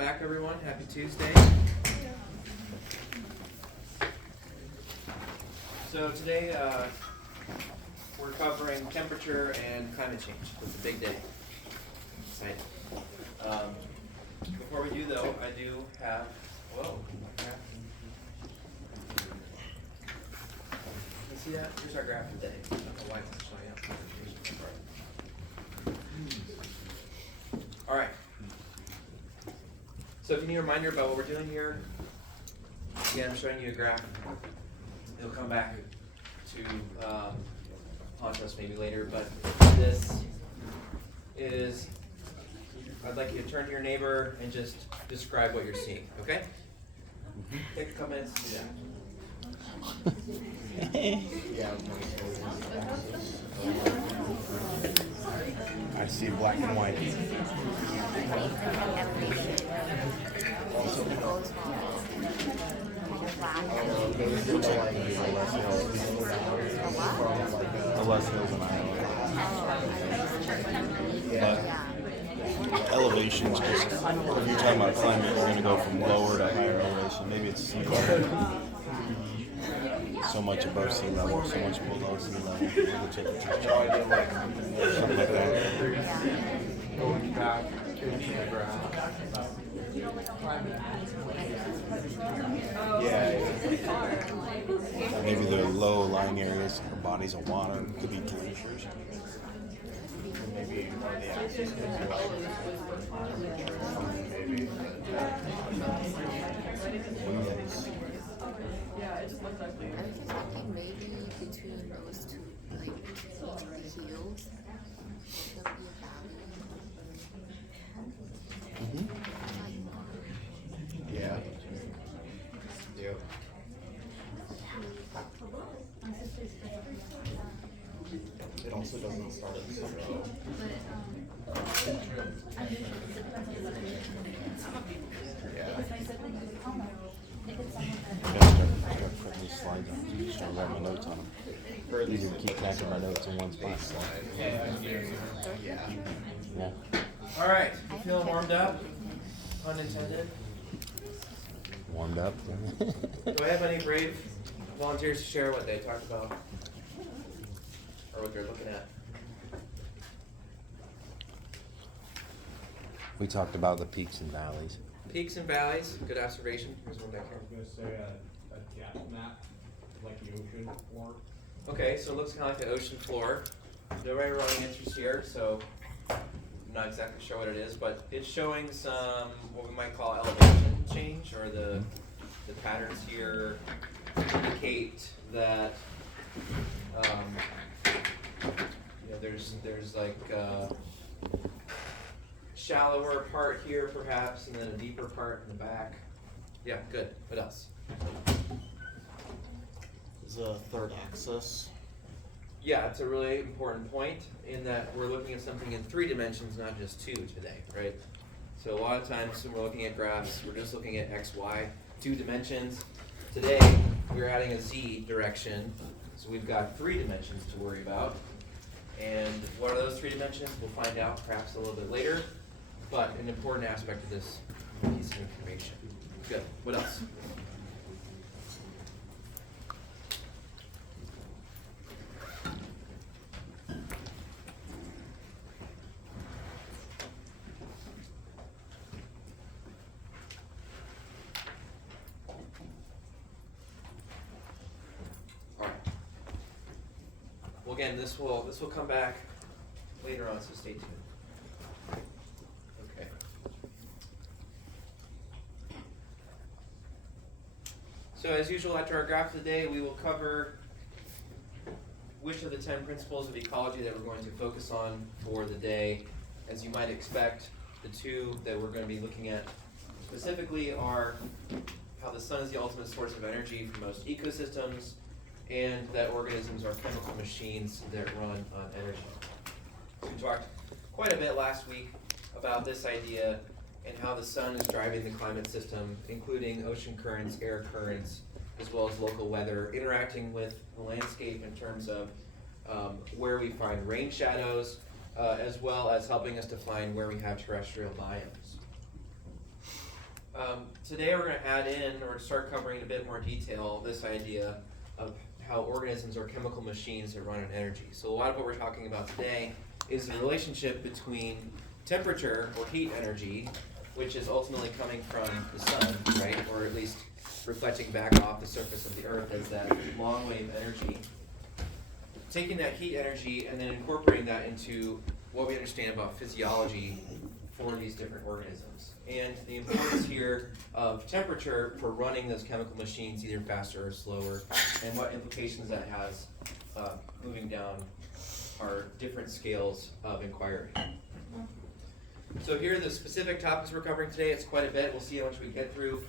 back, everyone. Happy Tuesday. So today we're covering temperature and climate change. It's a big day. Exciting. Before we do, though, I do have. Whoa. You see that? Here's our graph today. I don't know why it's showing up. All right. So if you need a reminder about what we're doing here, again, I'm showing you a graph. It'll come back to haunt us maybe later, but this is, I'd like you to turn to your neighbor and just describe what you're seeing, okay? Take a couple minutes to do that. I see black and white. The less hills in Iowa. But elevations, just if you're talking about climate, you're going to go from lower to higher elevation. Maybe it's sea level. So much above sea level, so much below sea level. Something like that. Going back to the ground. Maybe the low-lying areas or bodies of water could be glaciers. Maybe on the axis could be like maybe. Something maybe between those two, like between the hills, there'll be a valley. Yeah. Yep. It also doesn't start at zero. Yeah. Start putting these slides on. Start writing my notes on them. For Easy to keep track of my notes in one spot. Yeah. Yeah. All right, you feeling warmed up? Unintended. Warmed up. Do I have any brave volunteers to share what they talked about? Or what they're looking at? We talked about the peaks and valleys. Peaks and valleys, good observation. Here's one back I here. was gonna say a gas map, like the ocean floor. Okay, so it looks kind of like the ocean floor. Nobody wrong answers here, so I'm not exactly sure what it is, but it's showing some what we might call elevation change, or the patterns here indicate that there's like shallower part here perhaps, and then a deeper part in the back. Yeah, good. What else? Is a third axis. Yeah, it's a really important point in that we're looking at something in 3 dimensions, not just 2 today, right? So a lot of times when we're looking at graphs, we're just looking at x, y, 2 dimensions. Today, we're adding a z direction, so we've got 3 dimensions to worry about. And what are those 3 dimensions? We'll find out perhaps a little bit later, but an important aspect of this piece of information. Good. What else? Well, again, this will come back later on, so stay tuned. Okay. So as usual, after our graph of the day, we will cover which of the 10 principles of ecology that we're going to focus on for the day. As you might expect, the 2 that we're going to be looking at specifically are how the sun is the ultimate source of energy for most ecosystems, and that organisms are chemical machines that run on energy. We talked quite a bit last week about this idea and how the sun is driving the climate system, including ocean currents, air currents, as well as local weather, interacting with the landscape in terms of where we find rain shadows, as well as helping us define where we have terrestrial biomes. Today we're going to add in, or start covering in a bit more detail, this idea of how organisms are chemical machines that run on energy. So a lot of what we're talking about today is the relationship between temperature or heat energy, which is ultimately coming from the sun, right? Or at least reflecting back off the surface of the earth as that long wave energy. Taking that heat energy and then incorporating that into what we understand about physiology for these different organisms. And the importance here of temperature for running those chemical machines either faster or slower, and what implications that has moving down our different scales of inquiry. So here are the specific topics we're covering today. It's quite a bit. We'll see how much we get through.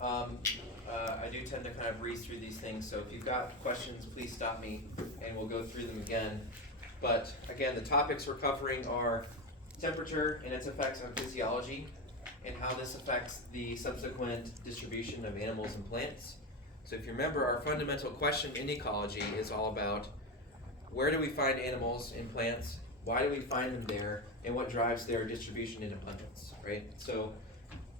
I do tend to kind of breeze through these things, so if you've got questions, please stop me and we'll go through them again. But again, the topics we're covering are temperature and its effects on physiology, and how this affects the subsequent distribution of animals and plants. So if you remember, our fundamental question in ecology is all about where do we find animals and plants, why do we find them there, and what drives their distribution in abundance, right? So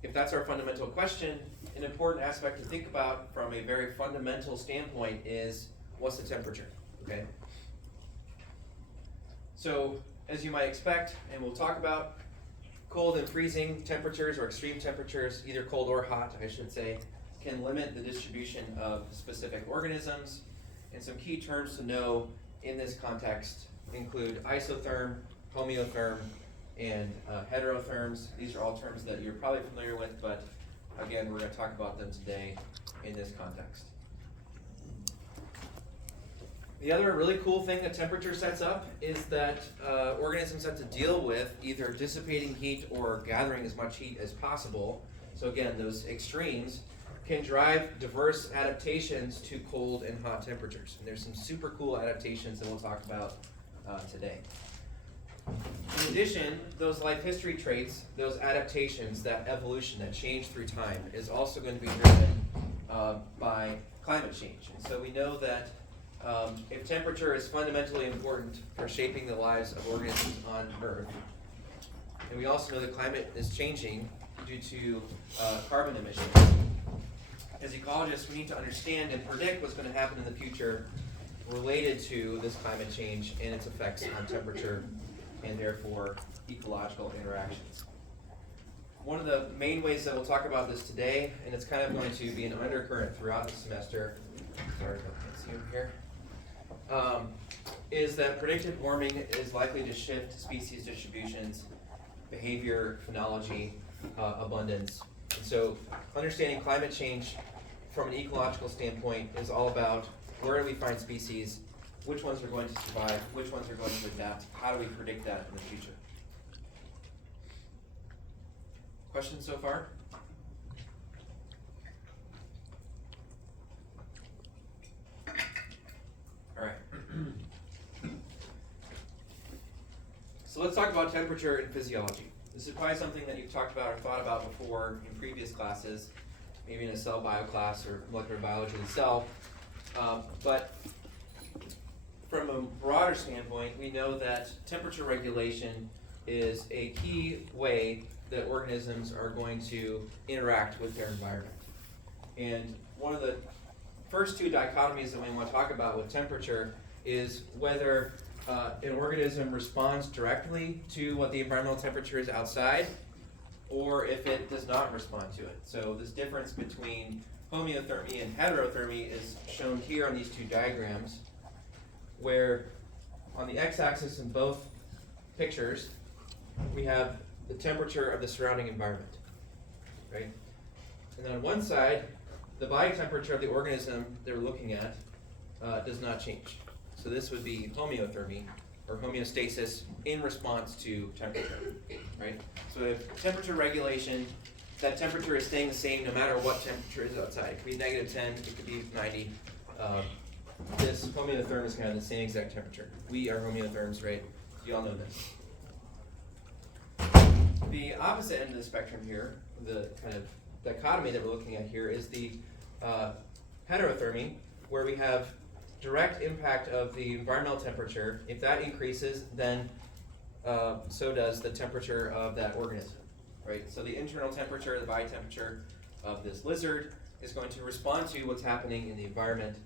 if that's our fundamental question, an important aspect to think about from a very fundamental standpoint is what's the temperature, okay? So as you might expect, and we'll talk about, cold and freezing temperatures or extreme temperatures, either cold or hot, I should say, can limit the distribution of specific organisms. And some key terms to know in this context include isotherm, homeotherm, and heterotherms. These are all terms that you're probably familiar with, but again, we're going to talk about them today in this context. The other really cool thing that temperature sets up is that organisms have to deal with either dissipating heat or gathering as much heat as possible. So again, those extremes can drive diverse adaptations to cold and hot temperatures. And there's some super cool adaptations that we'll talk about today. In addition, those life history traits, those adaptations, that evolution, that change through time, is also going to be driven by climate change. And so we know that if temperature is fundamentally important for shaping the lives of organisms on Earth, and we also know that climate is changing due to carbon emissions, as ecologists, we need to understand and predict what's going to happen in the future related to this climate change and its effects on temperature and therefore ecological interactions. One of the main ways that we'll talk about this today, and it's kind of going to be an undercurrent throughout the semester, sorry if I can't see over here, is that predicted warming is likely to shift species distributions, behavior, phenology, abundance. And so understanding climate change from an ecological standpoint is all about where do we find species, which ones are going to survive, which ones are going to adapt, how do we predict that in the future. Questions so far? All right. So let's talk about temperature and physiology. This is probably something that you've talked about or thought about before in previous classes, maybe in a cell bio class or molecular biology of the cell. But from a broader standpoint, we know that temperature regulation is a key way that organisms are going to interact with their environment. And one of the first two dichotomies that we want to talk about with temperature is whether an organism responds directly to what the environmental temperature is outside, or if it does not respond to it. So this difference between homeothermy and heterothermy is shown here on these two diagrams, where on the x-axis in both pictures, we have the temperature of the surrounding environment, right? And then on one side, the body temperature of the organism they're looking at does not change. So this would be homeothermy, or homeostasis in response to temperature, right? So if temperature regulation, that temperature is staying the same no matter what temperature is outside. It could be negative 10, it could be 90. This homeotherm is kind of the same exact temperature. We are homeotherms, right? You all know this. The opposite end of the spectrum here, the kind of dichotomy that we're looking at here, is the heterothermy, where we have direct impact of the environmental temperature. If that increases, then so does the temperature of that organism. right? So the internal temperature, the body temperature of this lizard is going to respond to what's happening in the environment,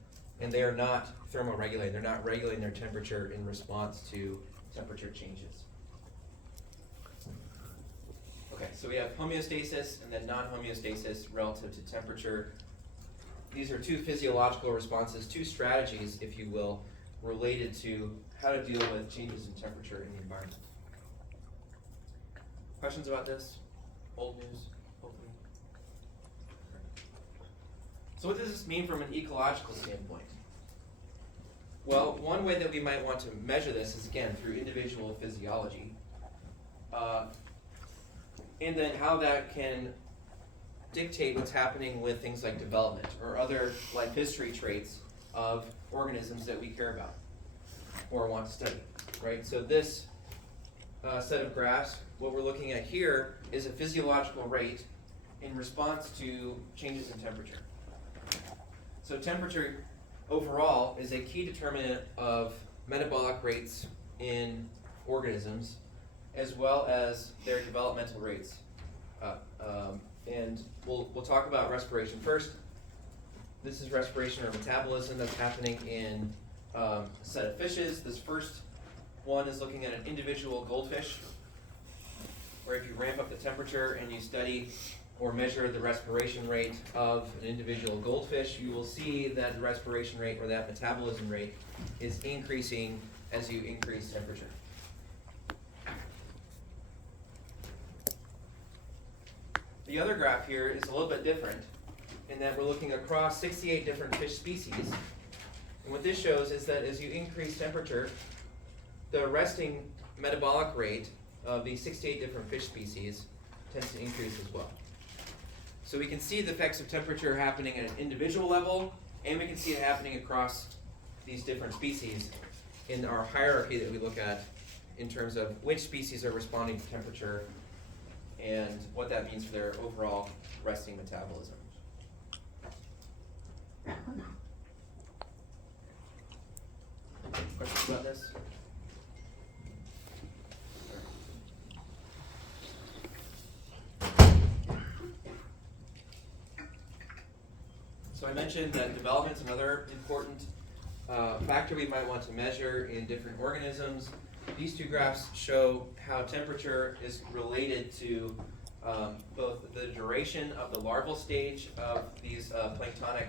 and they are not thermoregulating. They're not regulating their temperature in response to temperature changes. Okay, so we have homeostasis and then non-homeostasis relative to temperature. These are two physiological responses, two strategies, if you will, related to how to deal with changes in temperature in the environment. Questions about this? Old news, hopefully. So what does this mean from an ecological standpoint? Well, one way that we might want to measure this is, again, through individual physiology. And then how that can dictate what's happening with things like development or other life history traits of organisms that we care about or want to study, right? So this set of graphs, what we're looking at here is a physiological rate in response to changes in temperature. So temperature overall is a key determinant of metabolic rates in organisms as well as their developmental rates. And we'll talk about respiration first. This is respiration or metabolism that's happening in a set of fishes. This first one is looking at an individual goldfish, where if you ramp up the temperature and you study or measure the respiration rate of an individual goldfish, you will see that the respiration rate or that metabolism rate is increasing as you increase temperature. The other graph here is a little bit different in that we're looking across 68 different fish species. And what this shows is that as you increase temperature, the resting metabolic rate of these 68 different fish species tends to increase as well. So we can see the effects of temperature happening at an individual level, and we can see it happening across these different species in our hierarchy that we look at in terms of which species are responding to temperature and what that means for their overall resting metabolism. Questions about this? So I mentioned that development is another important factor we might want to measure in different organisms. These two graphs show how temperature is related to both the duration of the larval stage of these planktonic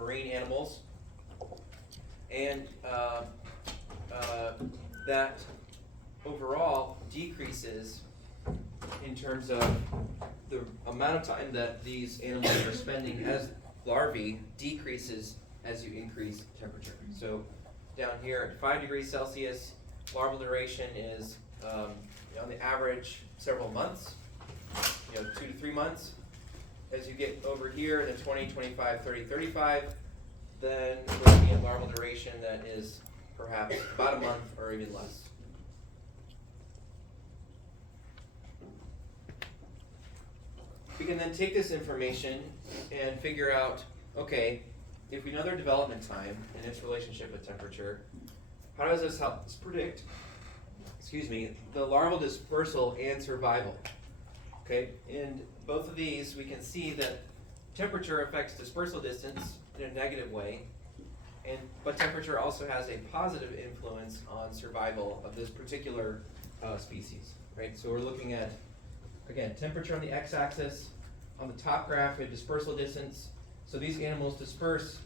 marine animals, and that overall decreases in terms of the amount of time that these animals are spending as larvae decreases as you increase temperature. So down here at 5 degrees Celsius, larval duration is on the average several months, 2 to 3 months. As you get over here to 20, 25, 30, 35, then we're looking at larval duration that is perhaps about a month or even less. We can then take this information and figure out, okay, if we know their development time and its relationship with temperature, how does this help us predict, the larval dispersal and survival? Okay, in both of these, we can see that temperature affects dispersal distance in a negative way, but temperature also has a positive influence on survival of this particular species, right? So we're looking at, again, temperature on the x-axis. On the top graph, we have dispersal distance. So these animals disperse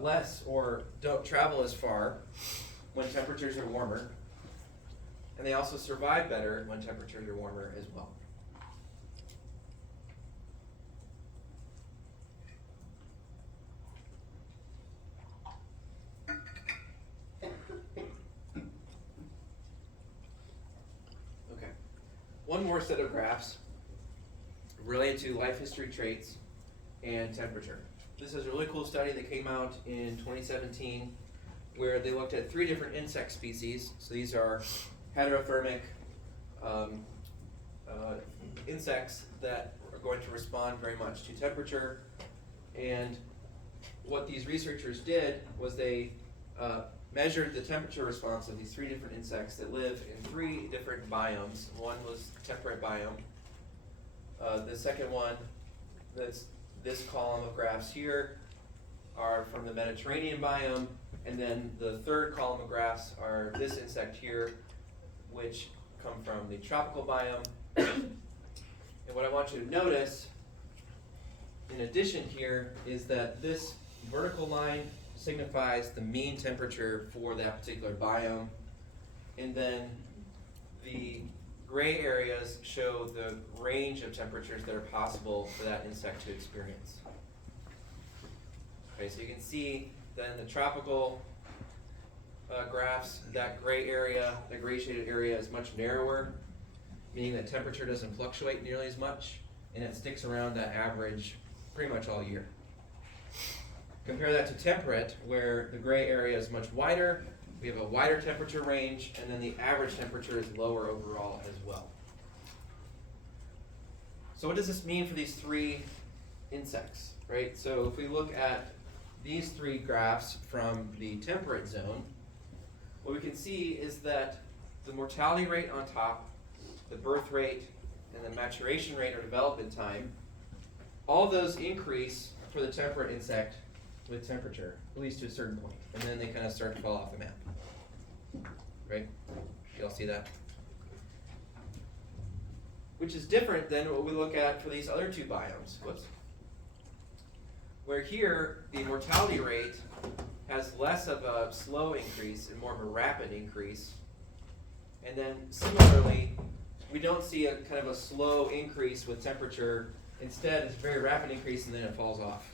less or don't travel as far when temperatures are warmer. And they also survive better when temperatures are warmer as well. Okay. One more set of graphs related to life history traits and temperature. This is a really cool study that came out in 2017 where they looked at 3 different insect species. So these are heterothermic insects that are going to respond very much to temperature. And what these researchers did was they measured the temperature response of these 3 different insects that live in 3 different biomes. One was temperate biome, The second one, that's this column of graphs here, are from the Mediterranean biome, and then the third column of graphs are this insect here, which come from the tropical biome. And what I want you to notice, in addition here, is that this vertical line signifies the mean temperature for that particular biome, and then the gray areas show the range of temperatures that are possible for that insect to experience. Okay, so you can see that in the tropical graphs, that gray area, the gray shaded area is much narrower, meaning that temperature doesn't fluctuate nearly as much, and it sticks around that average pretty much all year. Compare that to temperate, where the gray area is much wider, we have a wider temperature range, and then the average temperature is lower overall as well. So what does this mean for these three insects, right? So if we look at these three graphs from the temperate zone, what we can see is that the mortality rate on top, the birth rate, and the maturation rate or development time, all those increase for the temperate insect with temperature, at least to a certain point, and then they kind of start to fall off the map. Right? You all see that? Which is different than what we look at for these other two biomes. Whoops. Where here, the mortality rate has less of a slow increase and more of a rapid increase. And then similarly, we don't see a kind of a slow increase with temperature. Instead, it's a very rapid increase and then it falls off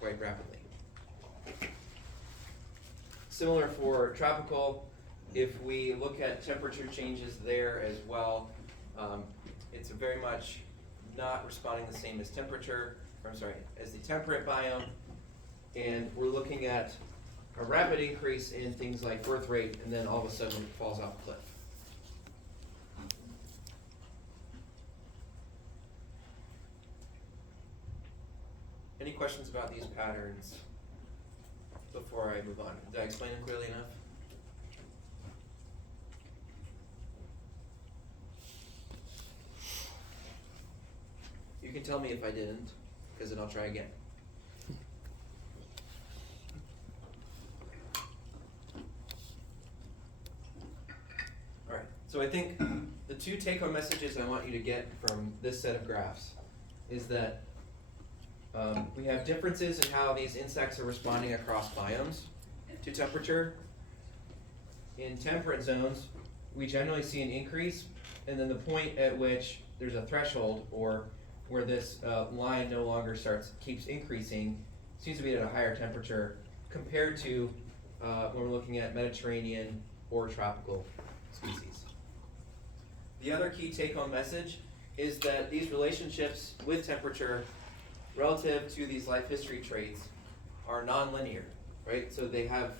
quite rapidly. Similar for tropical, if we look at temperature changes there as well, it's very much not responding the same as as the temperate biome, and we're looking at a rapid increase in things like birth rate, and then all of a sudden it falls off a cliff. Any questions about these patterns before I move on? Did I explain them clearly enough? You can tell me if I didn't, because then I'll try again. Alright, so I think the two take-home messages I want you to get from this set of graphs is that we have differences in how these insects are responding across biomes to temperature. In temperate zones, we generally see an increase, and then the point at which there's a threshold, or where this line no longer keeps increasing, seems to be at a higher temperature compared to when we're looking at Mediterranean or tropical species. The other key take-home message is that these relationships with temperature relative to these life history traits are nonlinear, right? So they have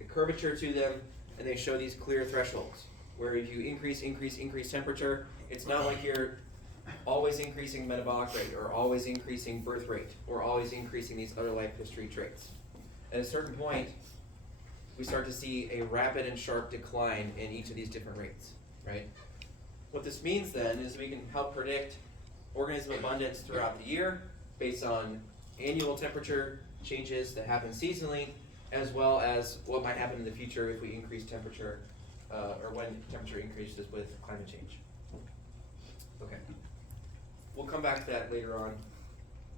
a curvature to them, and they show these clear thresholds, where if you increase temperature, it's not like you're always increasing metabolic rate, or always increasing birth rate, or always increasing these other life history traits. At a certain point, we start to see a rapid and sharp decline in each of these different rates, right? What this means then is we can help predict organism abundance throughout the year based on annual temperature changes that happen seasonally, as well as what might happen in the future if we increase temperature, or when temperature increases with climate change. Okay. We'll come back to that later on.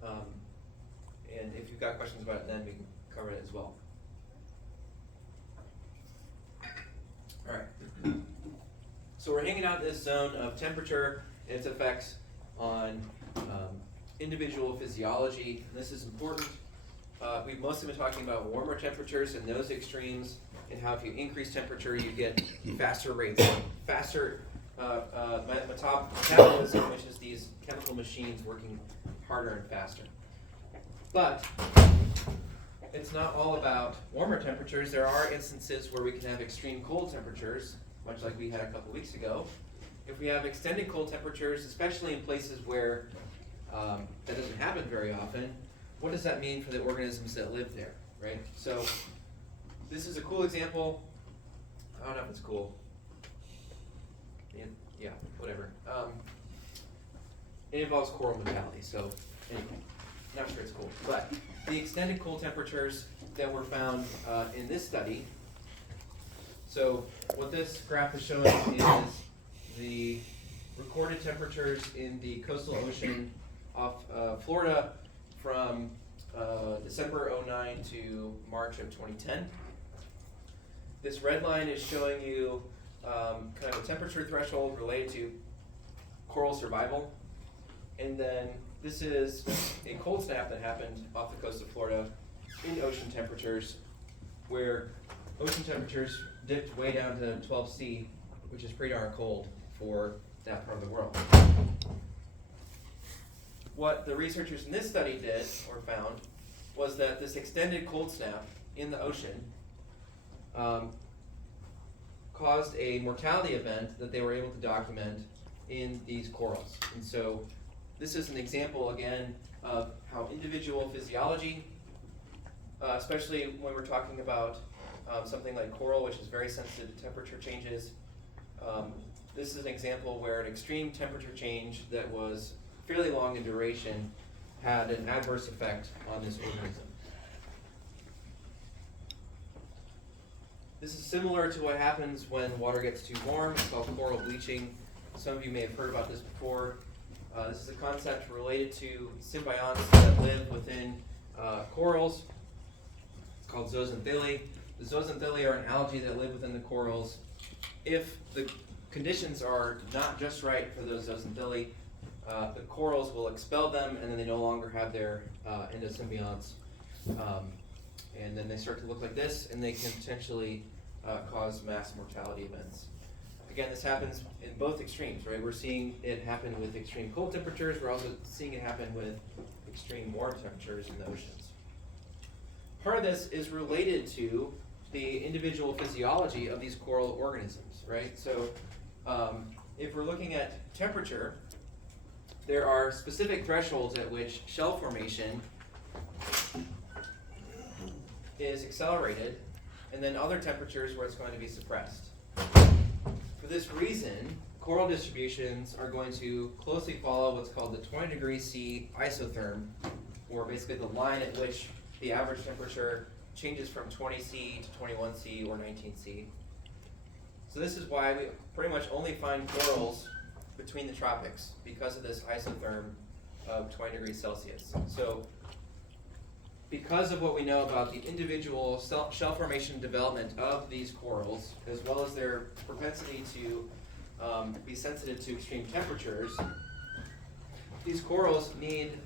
And if you've got questions about it then, we can cover it as well. All right. So we're hanging out in this zone of temperature and its effects on individual physiology. And this is important. We've mostly been talking about warmer temperatures and those extremes, and how if you increase temperature, you get faster rates, faster metabolism, which is these chemical machines working harder and faster. But it's not all about warmer temperatures. There are instances where we can have extreme cold temperatures, much like we had a couple weeks ago. If we have extended cold temperatures, especially in places where that doesn't happen very often, what does that mean for the organisms that live there, right? So this is a cool example. I don't know if it's cool. Yeah, whatever. it involves coral mortality. So anyway, not sure it's cool, but the extended cold temperatures that were found in this study. So what this graph is showing is the recorded temperatures in the coastal ocean off Florida from December 09 to March of 2010. This red line is showing you kind of a temperature threshold related to coral survival. And then this is a cold snap that happened off the coast of Florida in ocean temperatures, where ocean temperatures dipped way down to 12°C, which is pretty darn cold for that part of the world. What the researchers in this study did, or found, was that this extended cold snap in the ocean caused a mortality event that they were able to document in these corals. And so this is an example, again, of how individual physiology, especially when we're talking about something like coral, which is very sensitive to temperature changes. This is an example where an extreme temperature change that was fairly long in duration had an adverse effect on this organism. This is similar to what happens when water gets too warm. It's called coral bleaching. Some of you may have heard about this before. This is a concept related to symbionts that live within corals. It's called zooxanthellae. The zooxanthellae are an algae that live within the corals. If the conditions are not just right for those zooxanthellae, the corals will expel them, and then they no longer have their endosymbionts. And then they start to look like this, and they can potentially cause mass mortality events. Again, this happens in both extremes, right? We're seeing it happen with extreme cold temperatures. We're also seeing it happen with extreme warm temperatures in the oceans. Part of this is related to the individual physiology of these coral organisms, right? So if we're looking at temperature, there are specific thresholds at which shell formation is accelerated, and then other temperatures where it's going to be suppressed. For this reason, coral distributions are going to closely follow what's called the 20°C isotherm, or basically the line at which the average temperature changes from 20°C to 21°C or 19°C. So this is why we pretty much only find corals between the tropics, because of this isotherm of 20°C. So because of what we know about the individual shell formation development of these corals, as well as their propensity to be sensitive to extreme temperatures, these corals need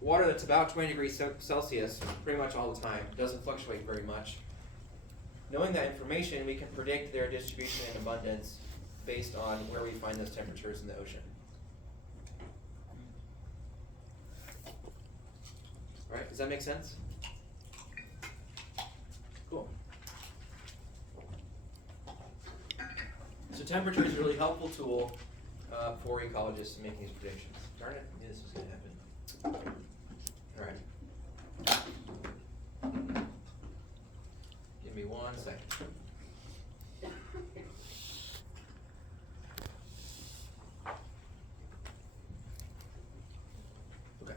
water that's about 20°C pretty much all the time. It doesn't fluctuate very much. Knowing that information, we can predict their distribution and abundance based on where we find those temperatures in the ocean. All right, does that make sense? Cool. So temperature is a really helpful tool for ecologists in making these predictions. Darn it, I knew this was going to happen. All right. Give me 1 second. Okay.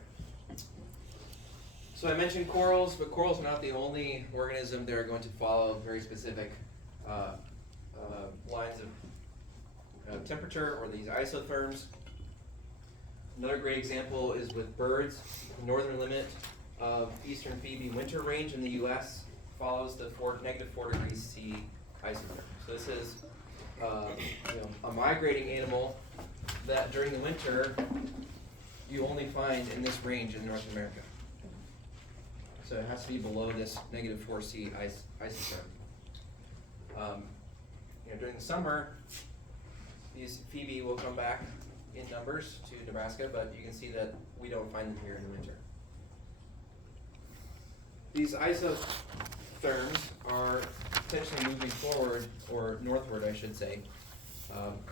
So I mentioned corals, but corals are not the only organism that are going to follow very specific lines of temperature, or these isotherms. Another great example is with birds. The northern limit of eastern Phoebe winter range in the U.S. follows the -4°C isotherm. So this is a migrating animal that during the winter you only find in this range in North America. So it has to be below this -4°C isotherm. During the summer, these Phoebe will come back in numbers to Nebraska, but you can see that we don't find them here in the winter. These isotherms are potentially moving forward, or northward I should say.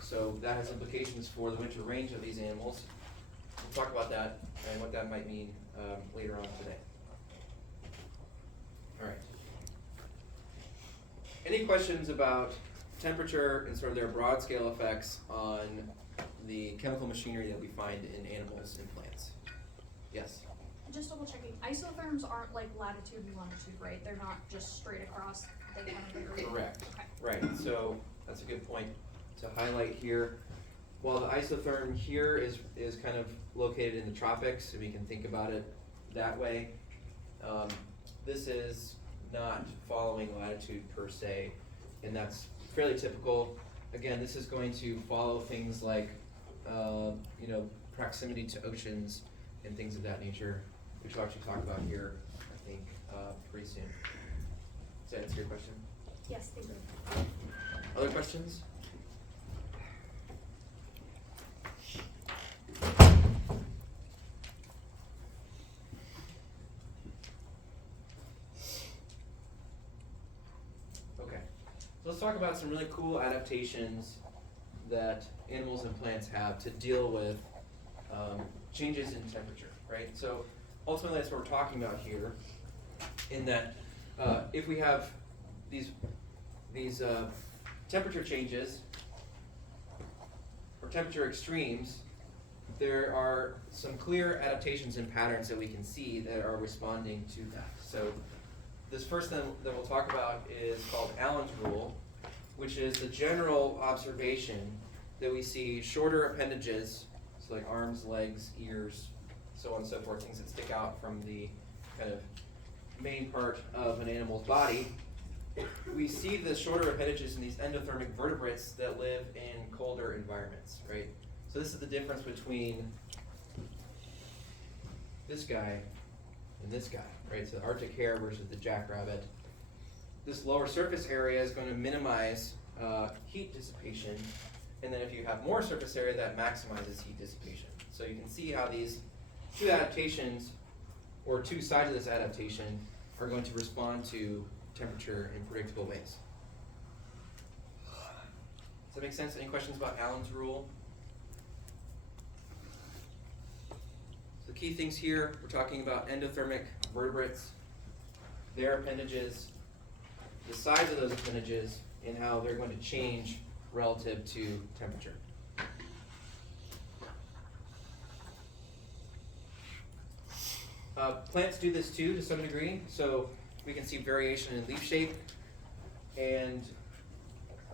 So that has implications for the winter range of these animals. We'll talk about that and what that might mean later on today. All right. Any questions about temperature and sort of their broad scale effects on the chemical machinery that we find in animals and plants. Yes? Just double checking, isotherms aren't like latitude and longitude, right? They're not just straight across, they kind of vary. Correct. Okay. Right, so that's a good point to highlight here. While the isotherm here is kind of located in the tropics, if you can think about it that way, this is not following latitude per se, and that's fairly typical. Again, this is going to follow things like, proximity to oceans and things of that nature, which we'll actually talk about here, I think, pretty soon. Does that answer your question? Yes, thank you. Other questions? Okay, so let's talk about some really cool adaptations that animals and plants have to deal with changes in temperature, right? So ultimately that's what we're talking about here, in that if we have these temperature changes or temperature extremes, there are some clear adaptations and patterns that we can see that are responding to that. So this first thing that we'll talk about is called Allen's rule, which is the general observation that we see shorter appendages, so like arms, legs, ears, so on and so forth, things that stick out from the kind of main part of an animal's body. We see the shorter appendages in these endothermic vertebrates that live in colder environments, right? So this is the difference between this guy and this guy, right? So the Arctic hare versus the jackrabbit. This lower surface area is going to minimize heat dissipation, and then if you have more surface area, that maximizes heat dissipation. So you can see how these two adaptations, or two sides of this adaptation, are going to respond to temperature in predictable ways. Does that make sense? Any questions about Allen's rule? So the key things here, we're talking about endothermic vertebrates, their appendages, the size of those appendages, and how they're going to change relative to temperature. Plants do this too to some degree, so we can see variation in leaf shape and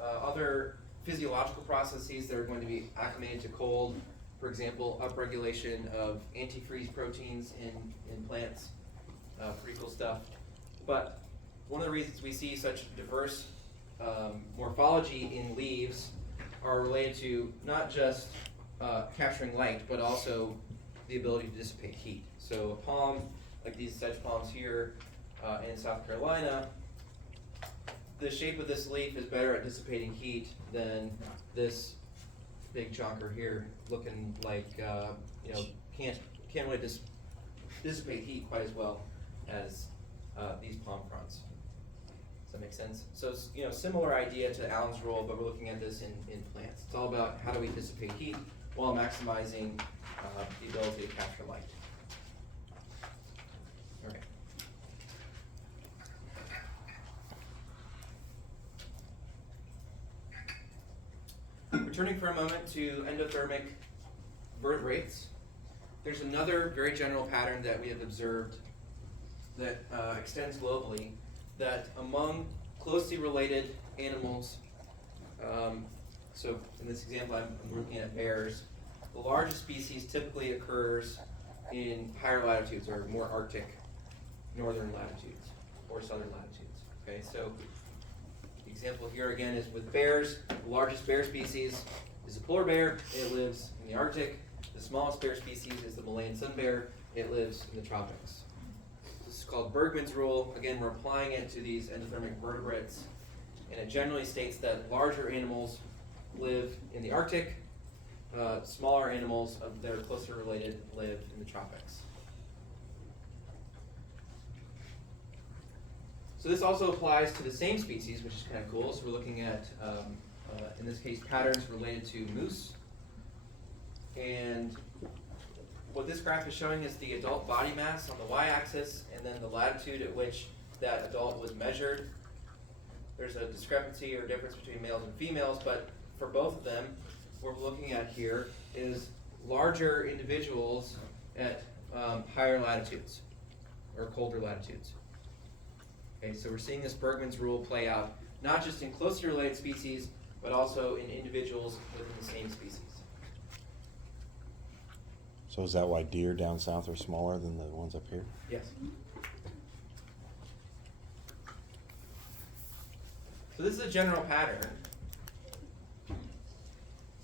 other physiological processes that are going to be acclimated to cold. For example, upregulation of antifreeze proteins in plants, pretty cool stuff. But one of the reasons we see such diverse morphology in leaves are related to not just capturing light, but also the ability to dissipate heat. So a palm, like these sedge palms here in South Carolina, the shape of this leaf is better at dissipating heat than this big chonker here, looking like can't really dissipate heat quite as well as these palm fronds. Does that make sense? So it's similar idea to Allen's rule, but we're looking at this in plants. It's all about how do we dissipate heat while maximizing the ability to capture light. Okay. Returning for a moment to endothermic vertebrates, there's another very general pattern that we have observed that extends globally, that among closely related animals, so in this example I'm looking at bears, the largest species typically occurs in higher latitudes or more Arctic northern latitudes or southern latitudes. Okay, so the example here again is with bears. The largest bear species is the polar bear. It lives in the Arctic. The smallest bear species is the Malayan sun bear. It lives in the tropics. This is called Bergman's rule. Again, we're applying it to these endothermic vertebrates, and it generally states that larger animals live in the Arctic. Smaller animals that are closer related live in the tropics. So this also applies to the same species, which is kind of cool. So we're looking at, in this case, patterns related to moose. And what this graph is showing is the adult body mass on the y-axis, and then the latitude at which that adult was measured. There's a discrepancy or difference between males and females, but for both of them, what we're looking at here is larger individuals at higher latitudes or colder latitudes. Okay, so we're seeing this Bergmann's rule play out not just in closely related species, but also in individuals within the same species. So is that why deer down south are smaller than the ones up here? Yes. So this is a general pattern.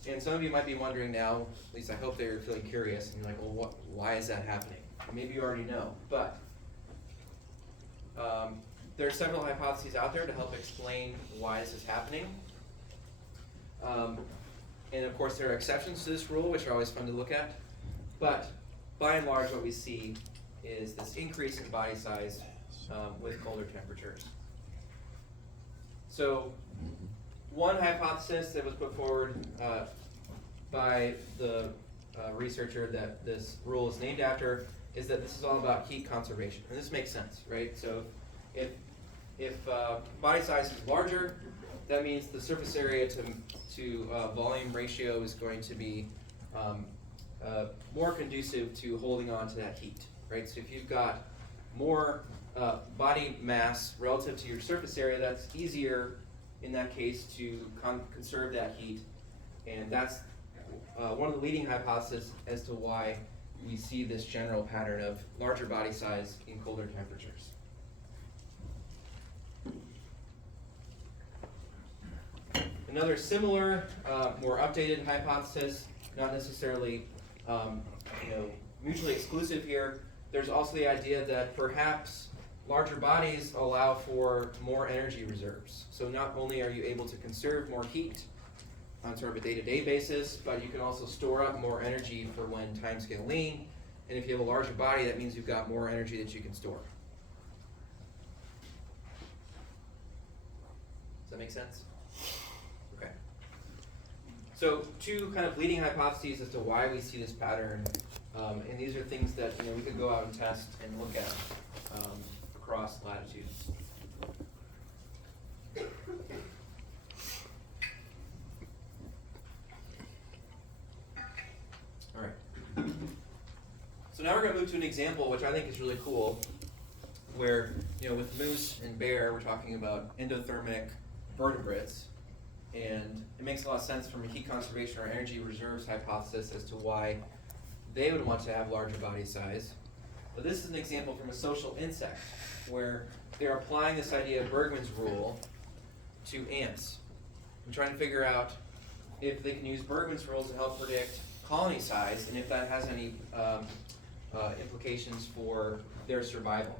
And some of you might be wondering now, at least I hope they're feeling curious, and you're like, well, why is that happening? Maybe you already know, but there are several hypotheses out there to help explain why this is happening. And of course there are exceptions to this rule, which are always fun to look at. But by and large what we see is this increase in body size with colder temperatures. So one hypothesis that was put forward by the researcher that this rule is named after is that this is all about heat conservation. And this makes sense, right? So if body size is larger, that means the surface area to volume ratio is going to be more conducive to holding on to that heat, right? So if you've got more body mass relative to your surface area, that's easier in that case to conserve that heat, and that's one of the leading hypotheses as to why we see this general pattern of larger body size in colder temperatures. Another similar, more updated hypothesis, not necessarily mutually exclusive here. There's also the idea that perhaps larger bodies allow for more energy reserves. So not only are you able to conserve more heat on sort of a day-to-day basis, but you can also store up more energy for when times get lean. And if you have a larger body, that means you've got more energy that you can store. Does that make sense? Okay. So two kind of leading hypotheses as to why we see this pattern, and these are things that we could go out and test and look at across latitudes. All right. So now we're going to move to an example which I think is really cool, where with moose and bear we're talking about endothermic vertebrates, and it makes a lot of sense from a heat conservation or energy reserves hypothesis as to why they would want to have larger body size. But this is an example from a social insect where they're applying this idea of Bergmann's rule to ants and trying to figure out if they can use Bergmann's rule to help predict colony size and if that has any implications for their survival.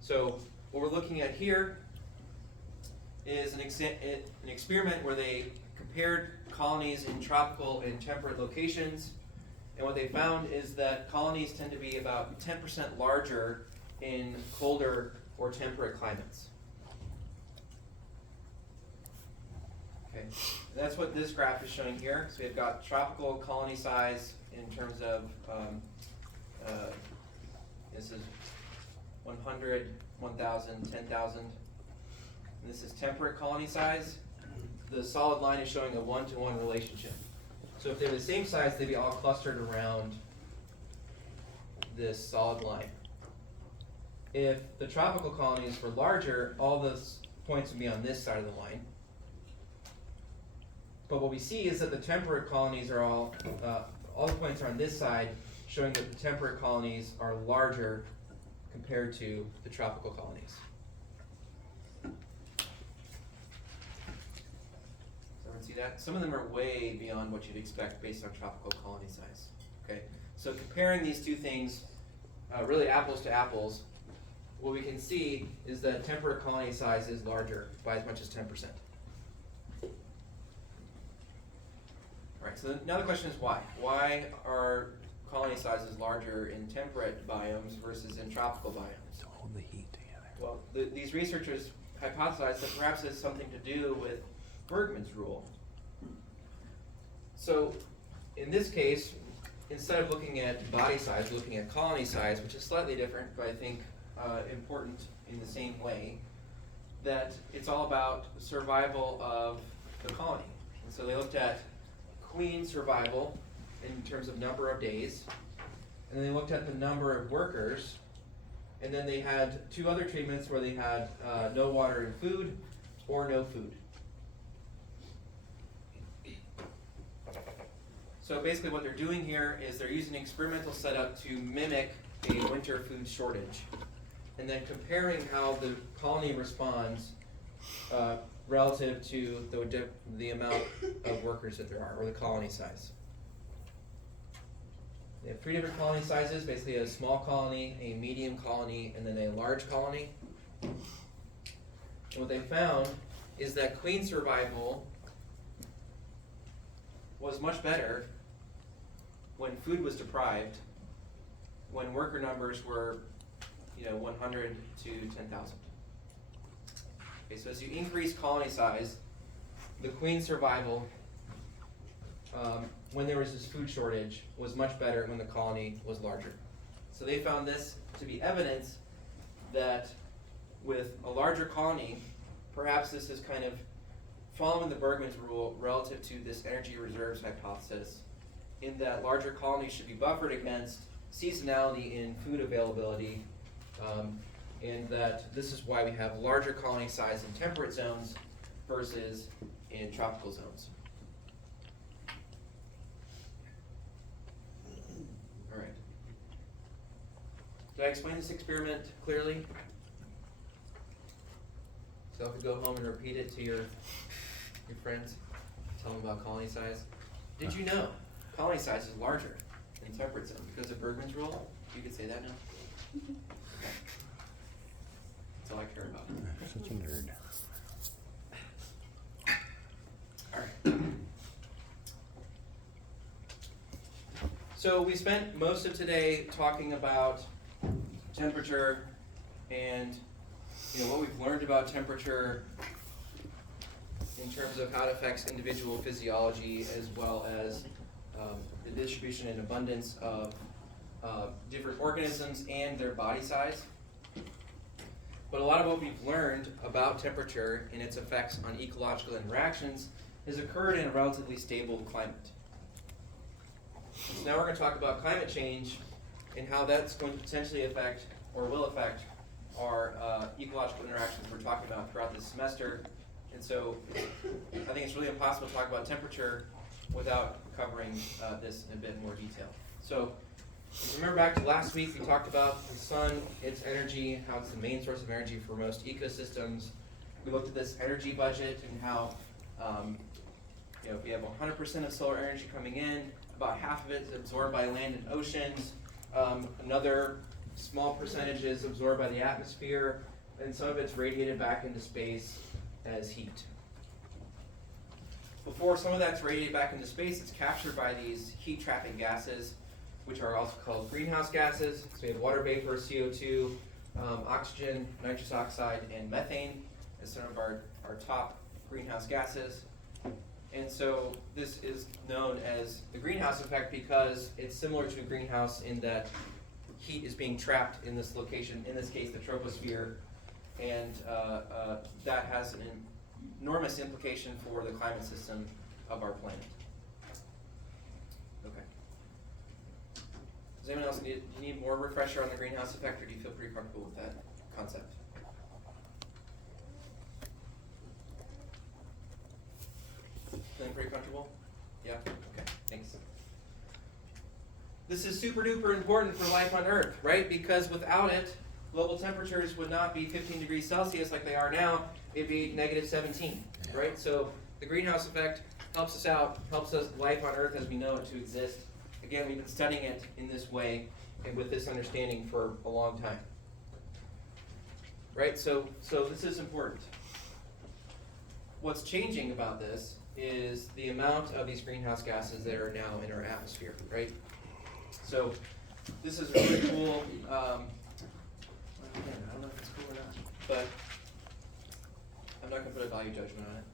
So what we're looking at here is an experiment where they compared colonies in tropical and temperate locations, and what they found is that colonies tend to be about 10% larger in colder or temperate climates. Okay, and that's what this graph is showing here. So we've got tropical colony size in terms of, this is 100, 1,000, 10,000. This is temperate colony size. The solid line is showing a one-to-one relationship. So if they're the same size, they'd be all clustered around this solid line. If the tropical colonies were larger, all those points would be on this side of the line. But what we see is that the temperate colonies are all the points are on this side, showing that the temperate colonies are larger compared to the tropical colonies. See that? Some of them are way beyond what you'd expect based on tropical colony size. Okay, so comparing these two things, really apples to apples, what we can see is that temperate colony size is larger by as much as 10%. Alright, so now the question is why? Why are colony sizes larger in temperate biomes versus in tropical biomes? To hold the heat together. Well, these researchers hypothesized that perhaps it has something to do with Bergmann's rule. So in this case, instead of looking at body size, we're looking at colony size, which is slightly different, but I think important in the same way, that it's all about survival of the colony. And so they looked at queen survival in terms of number of days, and then they looked at the number of workers, and then they had two other treatments where they had no water and food or no food. So basically what they're doing here is they're using an experimental setup to mimic a winter food shortage, and then comparing how the colony responds relative to the amount of workers that there are, or the colony size. They have three different colony sizes, basically a small colony, a medium colony, and then a large colony. And what they found is that queen survival was much better when food was deprived, when worker numbers were 100 to 10,000. Okay, so as you increase colony size, the queen survival, when there was this food shortage, was much better when the colony was larger. So they found this to be evidence that with a larger colony, perhaps this is kind of following the Bergman's rule relative to this energy reserves hypothesis, in that larger colonies should be buffered against seasonality in food availability, and that this is why we have larger colony size in temperate zones versus in tropical zones. All right. Did I explain this experiment clearly? So if you go home and repeat it to your friends, tell them about colony size. Did you know colony size is larger in temperate zones because of Bergman's rule? You could say that now. That's all I care about. Such a nerd. All right. So we spent most of today talking about temperature and what we've learned about temperature in terms of how it affects individual physiology, as well as the distribution and abundance of different organisms and their body size. But a lot of what we've learned about temperature and its effects on ecological interactions has occurred in a relatively stable climate. So now we're going to talk about climate change and how that's going to potentially affect, or will affect, our ecological interactions we're talking about throughout this semester. And so I think it's really impossible to talk about temperature without covering this in a bit more detail. So remember back to last week, we talked about the sun, its energy, how it's the main source of energy for most ecosystems. We looked at this energy budget and how if we have 100% of solar energy coming in, about half of it is absorbed by land and oceans, another small percentage is absorbed by the atmosphere, and some of it's radiated back into space as heat. Before some of that's radiated back into space, it's captured by these heat-trapping gases, which are also called greenhouse gases. So we have water vapor, CO2, oxygen, nitrous oxide, and methane as some of our top greenhouse gases. And so this is known as the greenhouse effect because it's similar to a greenhouse in that heat is being trapped in this location, in this case the troposphere, and that has an enormous implication for the climate system of our planet. Okay. Does anyone else need more refresher on the greenhouse effect, or do you feel pretty comfortable with that concept? Feeling pretty comfortable? Yeah? Okay, thanks. This is super duper important for life on Earth, right? Because without it, global temperatures would not be 15 degrees Celsius like they are now, it'd be negative 17, right? So the greenhouse effect helps us out, helps us life on Earth as we know it to exist. Again, we've been studying it in this way and with this understanding for a long time. Right, so this is important. What's changing about this is the amount of these greenhouse gases that are now in our atmosphere, right? So this is really cool. Again, I don't know if it's cool or not, but I'm not going to put a value judgment on it.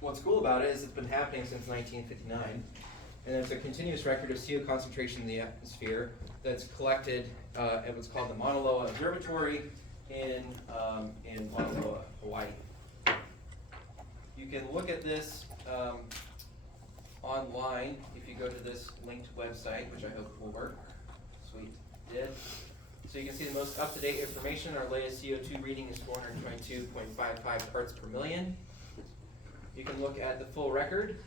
What's cool about it is it's been happening since 1959, and there's a continuous record of CO concentration in the atmosphere that's collected at what's called the Mauna Loa Observatory in Mauna Loa, Hawaii. You can look at this online if you go to this linked website, which I hope will work. Sweet, did. So you can see the most up-to-date information. Our latest CO2 reading is 422.55 parts per million. You can look at the full record.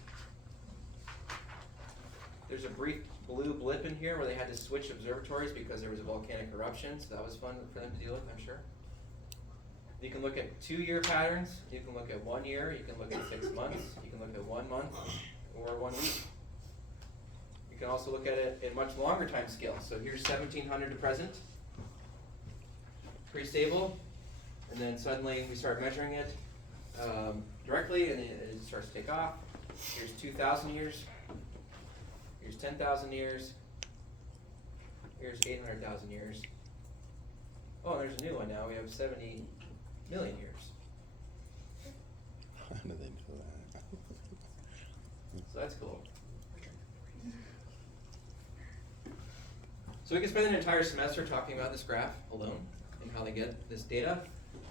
There's a brief blue blip in here where they had to switch observatories because there was a volcanic eruption, so that was fun for them to deal with, I'm sure. You can look at 2-year patterns, you can look at 1 year, you can look at 6 months, you can look at 1 month, or 1 week. You can also look at it in much longer time scale. So here's 1700 to present, pretty stable, and then suddenly we start measuring it directly and it starts to take off. Here's 2,000 years. Here's 10,000 years. Here's 800,000 years. Oh, and there's a new one now. We have 70 million years. How do they do that? So that's cool. So we can spend an entire semester talking about this graph alone and how they get this data.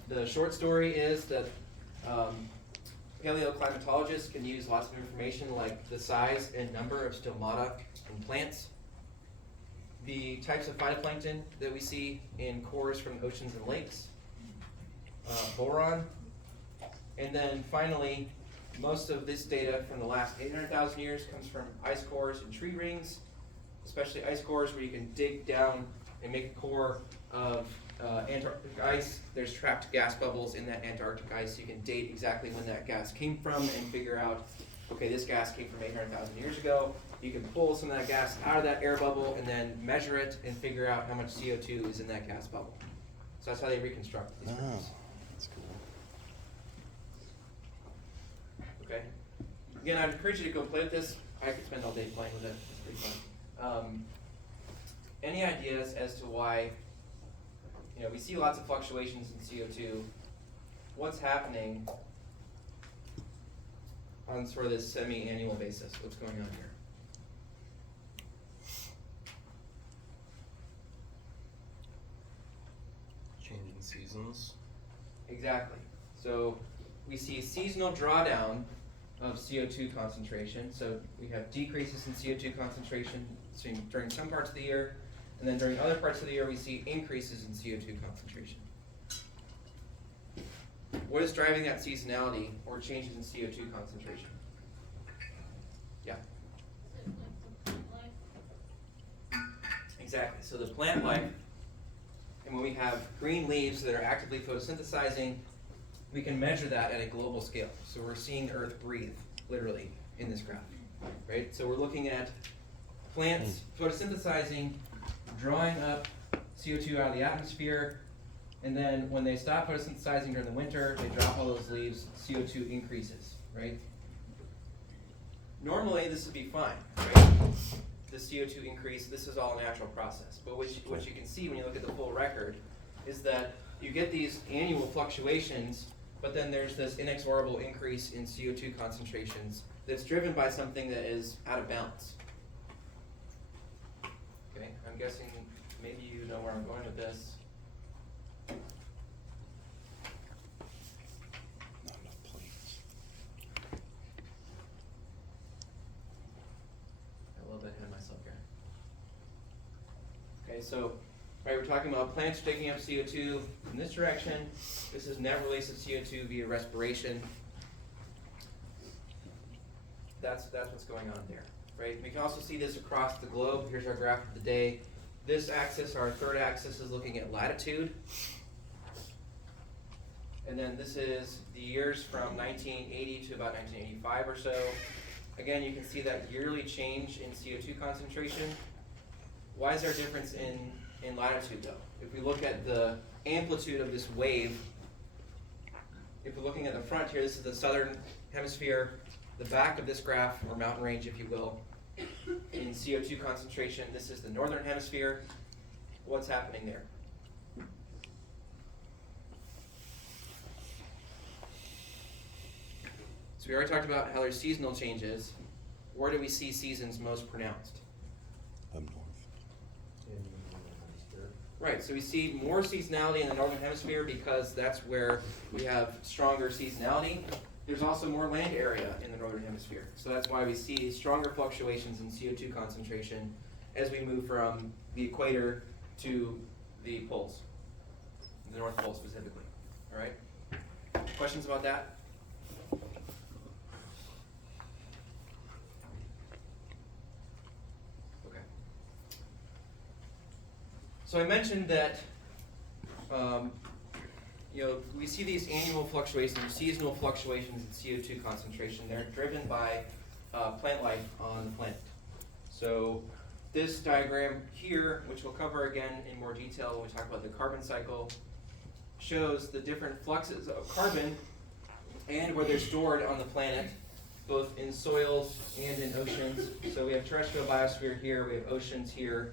The short story is that paleoclimatologists can use lots of information like the size and number of stomata in plants, the types of phytoplankton that we see in cores from oceans and lakes, boron, and then finally, most of this data from the last 800,000 years comes from ice cores and tree rings, especially ice cores where you can dig down and make a core of Antarctic ice. There's trapped gas bubbles in that Antarctic ice. You can date exactly when that gas came from and figure out, okay, this gas came from 800,000 years ago. You can pull some of that gas out of that air bubble and then measure it and figure out how much CO2 is in that gas bubble. So that's how they reconstruct these Oh, graphs. that's cool. Okay. Again, I'd encourage you to go play with this. I could spend all day playing with it. It's pretty fun. Any ideas as to why, we see lots of fluctuations in CO2. What's happening on sort of this semi-annual basis? What's going on here? Changing seasons. Exactly. So we see a seasonal drawdown of CO2 concentration. So we have decreases in CO2 concentration during some parts of the year, and then during other parts of the year we see increases in CO2 concentration. What is driving that seasonality or changes in CO2 concentration? Yeah. Exactly. So the plant life, and when we have green leaves that are actively photosynthesizing, we can measure that at a global scale. So we're seeing the Earth breathe, literally, in this graph, right? So we're looking at plants photosynthesizing, drawing up CO2 out of the atmosphere, and then when they stop photosynthesizing during the winter, they drop all those leaves, CO2 increases, right? Normally, this would be fine, right? The CO2 increase, this is all a natural process. But what you can see when you look at the full record is that you get these annual fluctuations, but then there's this inexorable increase in CO2 concentrations that's driven by something that is out of balance. Okay, I'm guessing maybe you know where I'm going with this. Not enough planes. A little bit ahead of myself here. Okay, so we're talking about plants taking up CO2 in this direction. This is net release of CO2 via respiration. That's what's going on there, right? We can also see this across the globe. Here's our graph of the day. This axis, our third axis, is looking at latitude. And then this is the years from 1980 to about 1985 or so. Again, you can see that yearly change in CO2 concentration. Why is there a difference in latitude though? If we look at the amplitude of this wave, if we're looking at the front here, this is the southern hemisphere, the back of this graph, or mountain range if you will, in CO2 concentration, this is the northern hemisphere. What's happening there? So we already talked about how there's seasonal changes. Where do we see seasons most pronounced? Up north. Right, so we see more seasonality in the northern hemisphere because that's where we have stronger seasonality. there's also more land area in the northern hemisphere. So that's why we see stronger fluctuations in CO2 concentration as we move from the equator to the poles, the North Pole specifically. All right? Questions about that? Okay. So I mentioned that we see these annual fluctuations, seasonal fluctuations in CO2 concentration. They're driven by plant life on the planet. So this diagram here, which we'll cover again in more detail when we talk about the carbon cycle, shows the different fluxes of carbon and where they're stored on the planet, both in soils and in oceans. So we have terrestrial biosphere here, we have oceans here.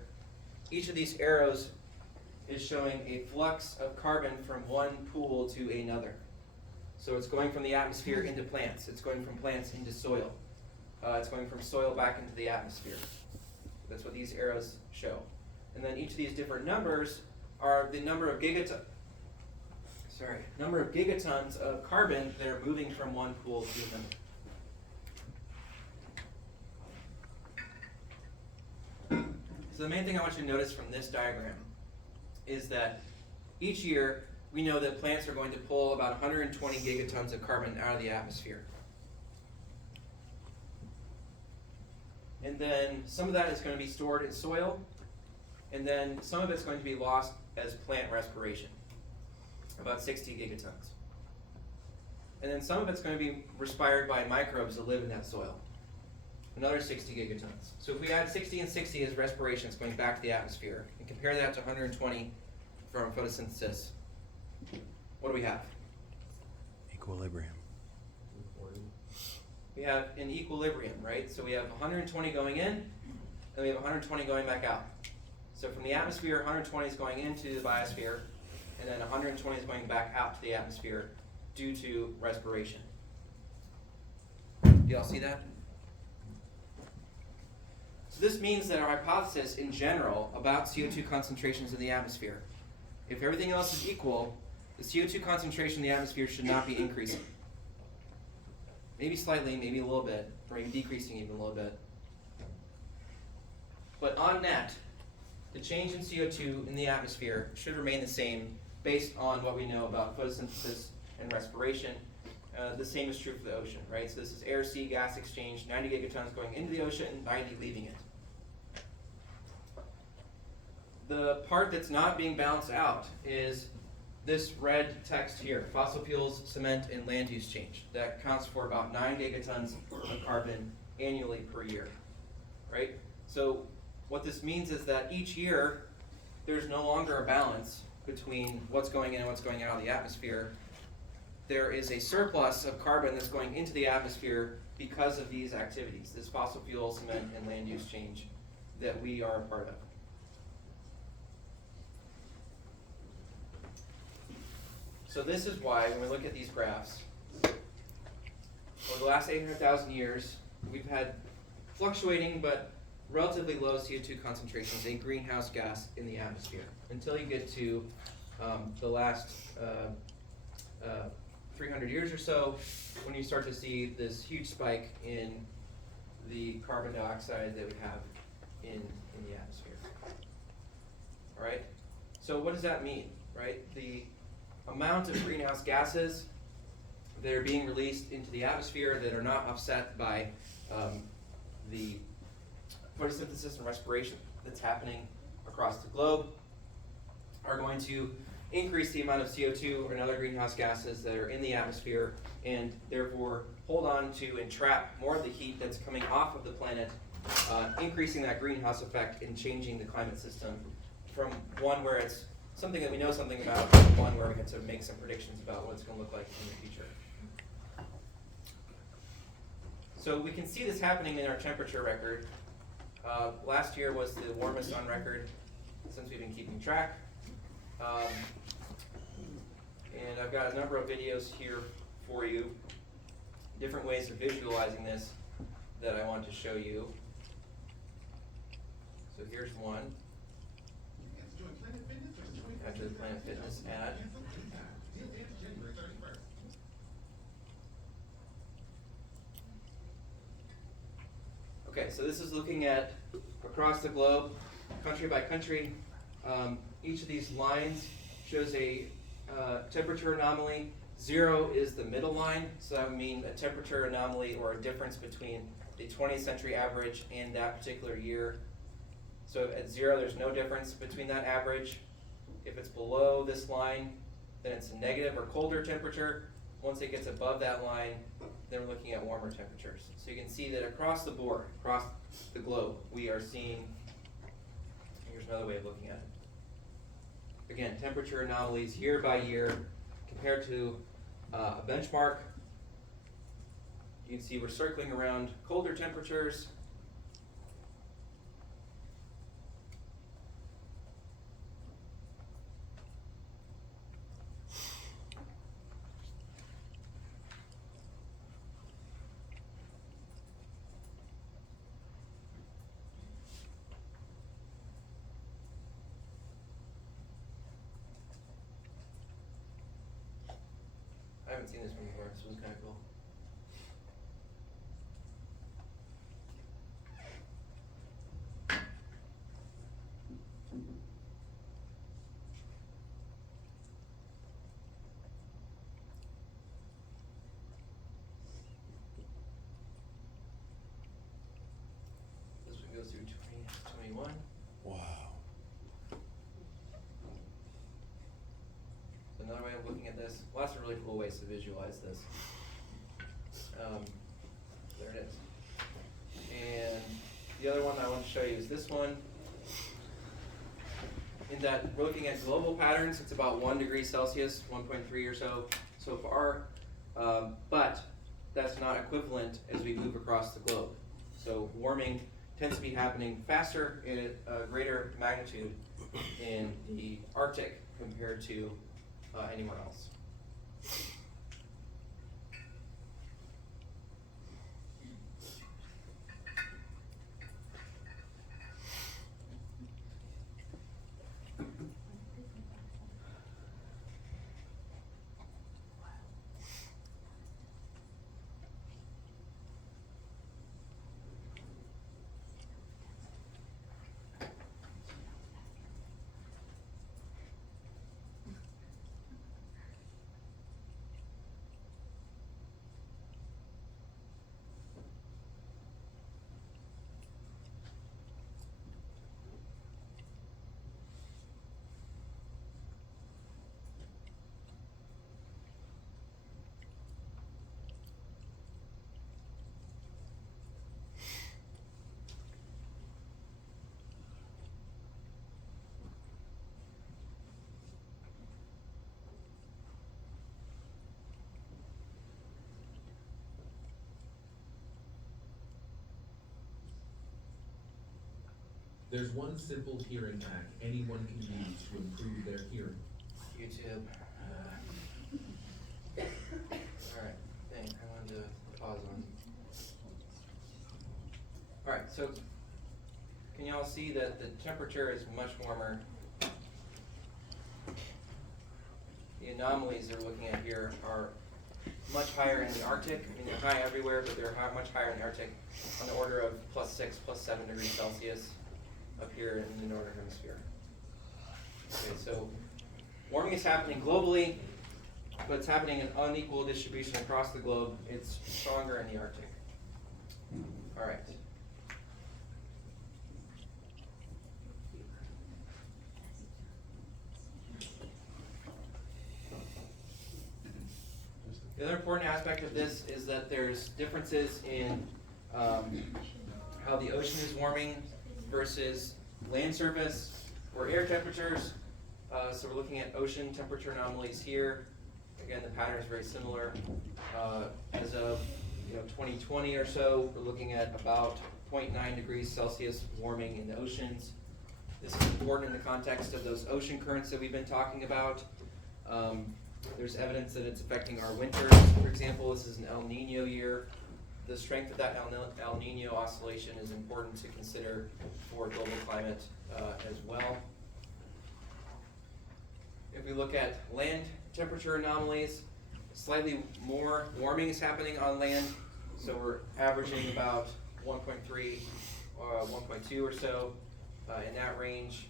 Each of these arrows is showing a flux of carbon from one pool to another. So it's going from the atmosphere into plants. It's going from plants into soil. It's going from soil back into the atmosphere. That's what these arrows show. And then each of these different numbers are the number of gigatons of carbon that are moving from one pool to another. So the main thing I want you to notice from this diagram is that each year we know that plants are going to pull about 120 gigatons of carbon out of the atmosphere. And then some of that is going to be stored in soil, and then some of it's going to be lost as plant respiration, about 60 gigatons. And then some of it's going to be respired by microbes that live in that soil, another 60 gigatons. So if we add 60 and 60 as respiration, it's going back to the atmosphere, and compare that to 120 from photosynthesis, what do we have? Equilibrium. We have an equilibrium, right? So we have 120 going in, and we have 120 going back out. So from the atmosphere, 120 is going into the biosphere, and then 120 is going back out to the atmosphere due to respiration. Do y'all see that? So this means that our hypothesis in general about CO2 concentrations in the atmosphere, if everything else is equal, the CO2 concentration in the atmosphere should not be increasing. Maybe slightly, maybe a little bit, or even decreasing even a little bit. But on net, the change in CO2 in the atmosphere should remain the same based on what we know about photosynthesis and respiration. The same is true for the ocean, right? So this is air-sea gas exchange, 90 gigatons going into the ocean, 90 leaving it. The part that's not being balanced out is this red text here, fossil fuels, cement, and land use change. That counts for about 9 gigatons of carbon annually per year, right? So what this means is that each year, there's no longer a balance between what's going in and what's going out of the atmosphere. There is a surplus of carbon that's going into the atmosphere because of these activities, this fossil fuel, cement, and land use change that we are a part of. So this is why, when we look at these graphs, over the last 800,000 years, we've had fluctuating but relatively low CO2 concentrations in greenhouse gas in the atmosphere, until you get to the last 300 years or so, when you start to see this huge spike in the carbon dioxide that we have in the atmosphere. All right? So what does that mean, right? The amount of greenhouse gases that are being released into the atmosphere that are not offset by the photosynthesis and respiration that's happening across the globe are going to increase the amount of CO2 and other greenhouse gases that are in the atmosphere, and therefore hold on to and trap more of the heat that's coming off of the planet, increasing that greenhouse effect and changing the climate system from one where it's something that we know something about, one where we get to make some predictions about what it's going to look like in the future. So we can see this happening in our temperature record. Last year was the warmest on record since we've been keeping track. And I've got a number of videos here for you, different ways of visualizing this that I want to show you. So here's one. After the Planet Fitness ad. Okay, so this is looking at across the globe, country by country. Each of these lines shows a temperature anomaly. 0 is the middle line, so that would mean a temperature anomaly or a difference between the 20th century average and that particular year. So at 0, there's no difference between that average. If it's below this line, then it's a negative or colder temperature. Once it gets above that line, then we're looking at warmer temperatures. So you can see that across the board, across the globe, we are seeing, here's another way of looking at it. Again, temperature anomalies year by year compared to a benchmark. You can see we're circling around colder temperatures. I haven't seen this one before. This one's kind of cool. This one goes through 2021. Wow. So another way of looking at this, lots of really cool ways to visualize this. There it is. And the other one I want to show you is this one. In that we're looking at global patterns, it's about 1 degree Celsius, 1.3 or so far. But that's not equivalent as we move across the globe. So warming tends to be happening faster in a greater magnitude in the Arctic compared to anywhere else. There's one simple hearing hack anyone can use to improve their hearing. YouTube. Alright, dang, I wanted to pause on. Alright, so can y'all see that the temperature is much warmer? The anomalies they're looking at here are much higher in the Arctic. I mean, they're high everywhere, but they're much higher in the Arctic, on the order of +6, +7 degrees Celsius up here in the northern hemisphere. Okay, so warming is happening globally, but it's happening in unequal distribution across the globe. It's stronger in the Arctic. All right. The other important aspect of this is that there's differences in how the ocean is warming versus land surface or air temperatures. So we're looking at ocean temperature anomalies here. Again, the pattern is very similar. As of 2020 or so, we're looking at about 0.9 degrees Celsius warming in the oceans. This is important in the context of those ocean currents that we've been talking about. There's evidence that it's affecting our winters. For example, this is an El Nino year. The strength of that El Nino oscillation is important to consider for global climate as well. If we look at land temperature anomalies, slightly more warming is happening on land. So we're averaging about 1.3, 1.2 or so, in that range.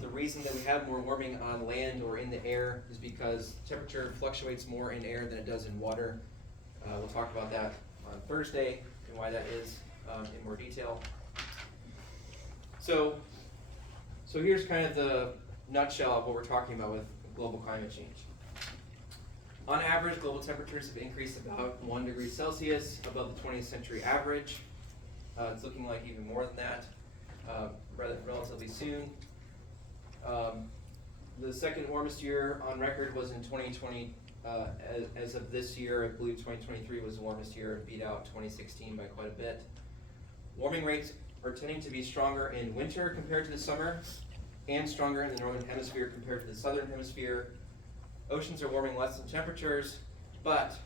The reason that we have more warming on land or in the air is because temperature fluctuates more in air than it does in water. We'll talk about that on Thursday and why that is in more detail. So here's kind of the nutshell of what we're talking about with global climate change. On average, global temperatures have increased about 1 degree Celsius above the 20th century average. It's looking like even more than that relatively soon. The second warmest year on record was in 2020. As of this year, I believe 2023 was the warmest year and beat out 2016 by quite a bit. Warming rates are tending to be stronger in winter compared to the summer, and stronger in the northern hemisphere compared to the southern hemisphere. Oceans are warming less than temperatures, but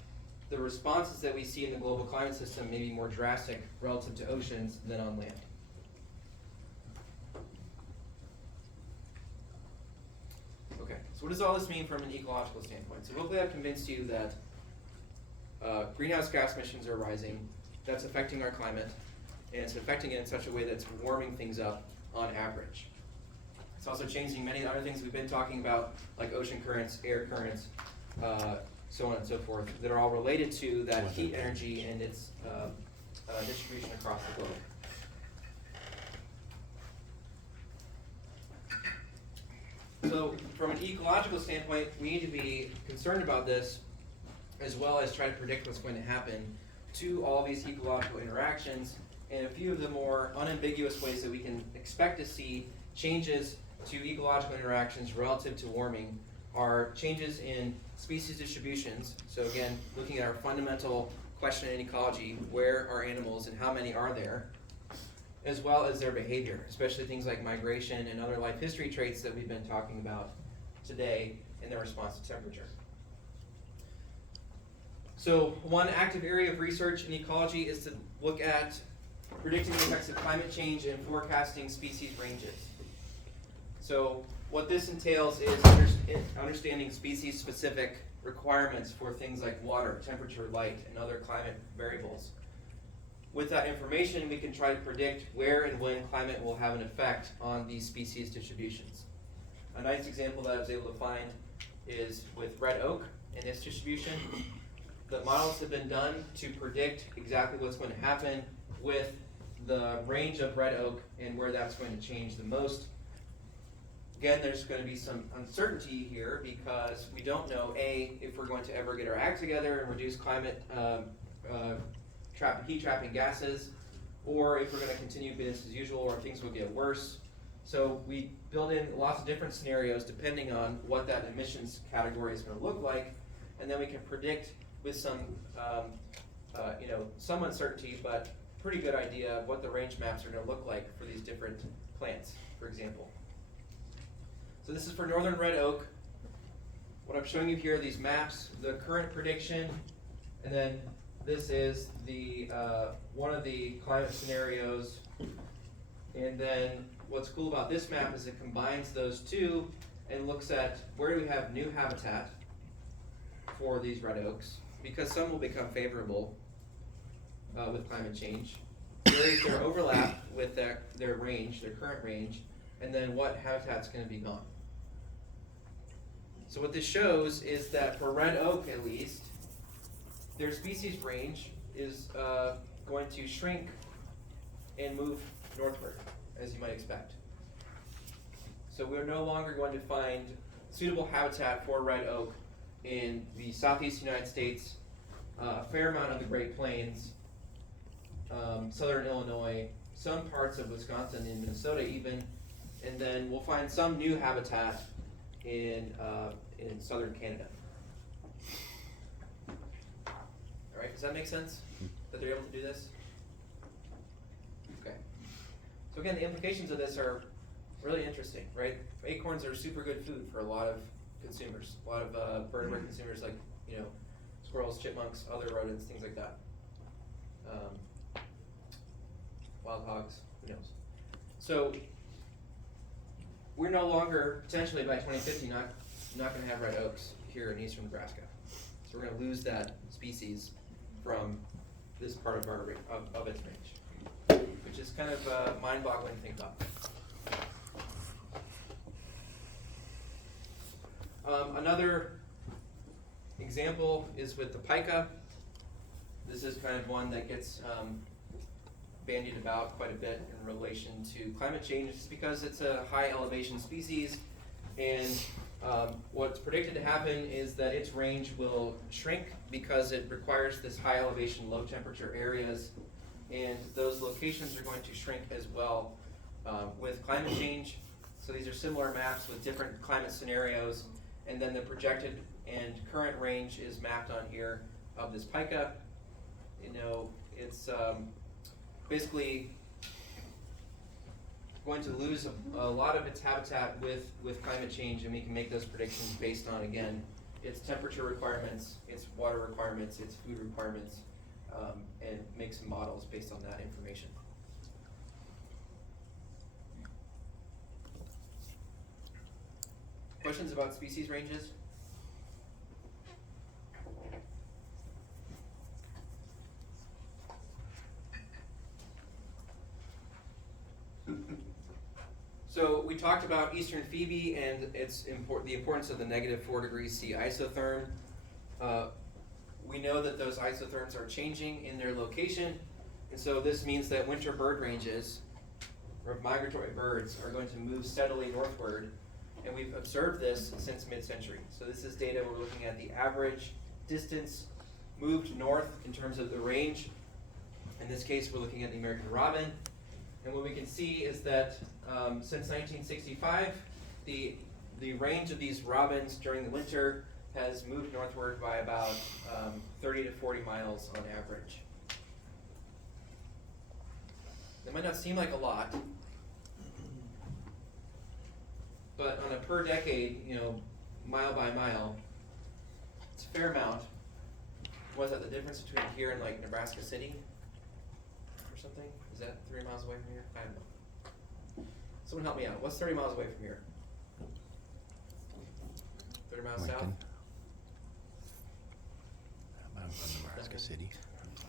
the responses that we see in the global climate system may be more drastic relative to oceans than on land. Okay, so what does all this mean from an ecological standpoint? So hopefully I've convinced you that greenhouse gas emissions are rising. That's affecting our climate, and it's affecting it in such a way that it's warming things up on average. It's also changing many other things we've been talking about, like ocean currents, air currents, so on and so forth, that are all related to that heat energy and its distribution across the globe. So from an ecological standpoint, we need to be concerned about this, as well as try to predict what's going to happen to all these ecological interactions. And a few of the more unambiguous ways that we can expect to see changes to ecological interactions relative to warming are changes in species distributions. So again, looking at our fundamental question in ecology, where are animals and how many are there, as well as their behavior, especially things like migration and other life history traits that we've been talking about today in their response to temperature. So one active area of research in ecology is to look at predicting the effects of climate change and forecasting species ranges. So what this entails is understanding species-specific requirements for things like water, temperature, light, and other climate variables. With that information, we can try to predict where and when climate will have an effect on these species distributions. A nice example that I was able to find is with red oak and its distribution. The models have been done to predict exactly what's going to happen with the range of red oak and where that's going to change the most. Again, there's going to be some uncertainty here because we don't know, A, if we're going to ever get our act together and reduce climate heat trapping gases, or if we're going to continue business as usual, or if things will get worse. So we build in lots of different scenarios depending on what that emissions category is going to look like, and then we can predict with some, some uncertainty, but pretty good idea of what the range maps are going to look like for these different plants, for example. So this is for northern red oak. What I'm showing you here are these maps, the current prediction, and then this is the one of the climate scenarios. And then what's cool about this map is it combines those two and looks at where do we have new habitat for these red oaks, because some will become favorable with climate change. Where is their overlap with their range, their current range, and then what habitat's going to be gone. So what this shows is that for red oak, at least, their species range is going to shrink and move northward, as you might expect. So we're no longer going to find suitable habitat for red oak in the southeast United States, a fair amount of the Great Plains, southern Illinois, some parts of Wisconsin and Minnesota even, and then we'll find some new habitat in southern Canada. All right, does that make sense that they're able to do this? Okay. So again, the implications of this are really interesting, right? Acorns are super good food for a lot of consumers, a lot of vertebrate consumers like, squirrels, chipmunks, other rodents, things like that. Wild hogs, who knows? So we're no longer, potentially by 2050, not going to have red oaks here in eastern Nebraska. So we're going to lose that species from this part of of its range, which is kind of mind-boggling to think about. Another example is with the pika. This is kind of one that gets bandied about quite a bit in relation to climate change, just because it's a high elevation species, and what's predicted to happen is that its range will shrink because it requires this high elevation, low temperature areas, and those locations are going to shrink as well with climate change. So these are similar maps with different climate scenarios, and then the projected and current range is mapped on here of this pika. You know, it's basically going to lose a lot of its habitat with climate change, and we can make those predictions based on, again, its temperature requirements, its water requirements, its food requirements, and make some models based on that information. Questions about species ranges? So we talked about eastern Phoebe and the importance of the -4 degrees C isotherm. We know that those isotherms are changing in their location, and so this means that winter bird ranges, or migratory birds, are going to move steadily northward, and we've observed this since mid-century. So this is data we're looking at the average distance moved north in terms of the range. In this case, we're looking at the American robin. And what we can see is that since 1965, the range of these robins during the winter has moved northward by about 30 to 40 miles on average. That might not seem like a lot, but on a per decade, you know, mile by mile, it's a fair amount. Was that the difference between here and like Nebraska City or something? Is that 3 miles away from here? I don't know. Someone help me out. What's 30 miles away from here? 30 miles south? Lincoln. How about Nebraska City?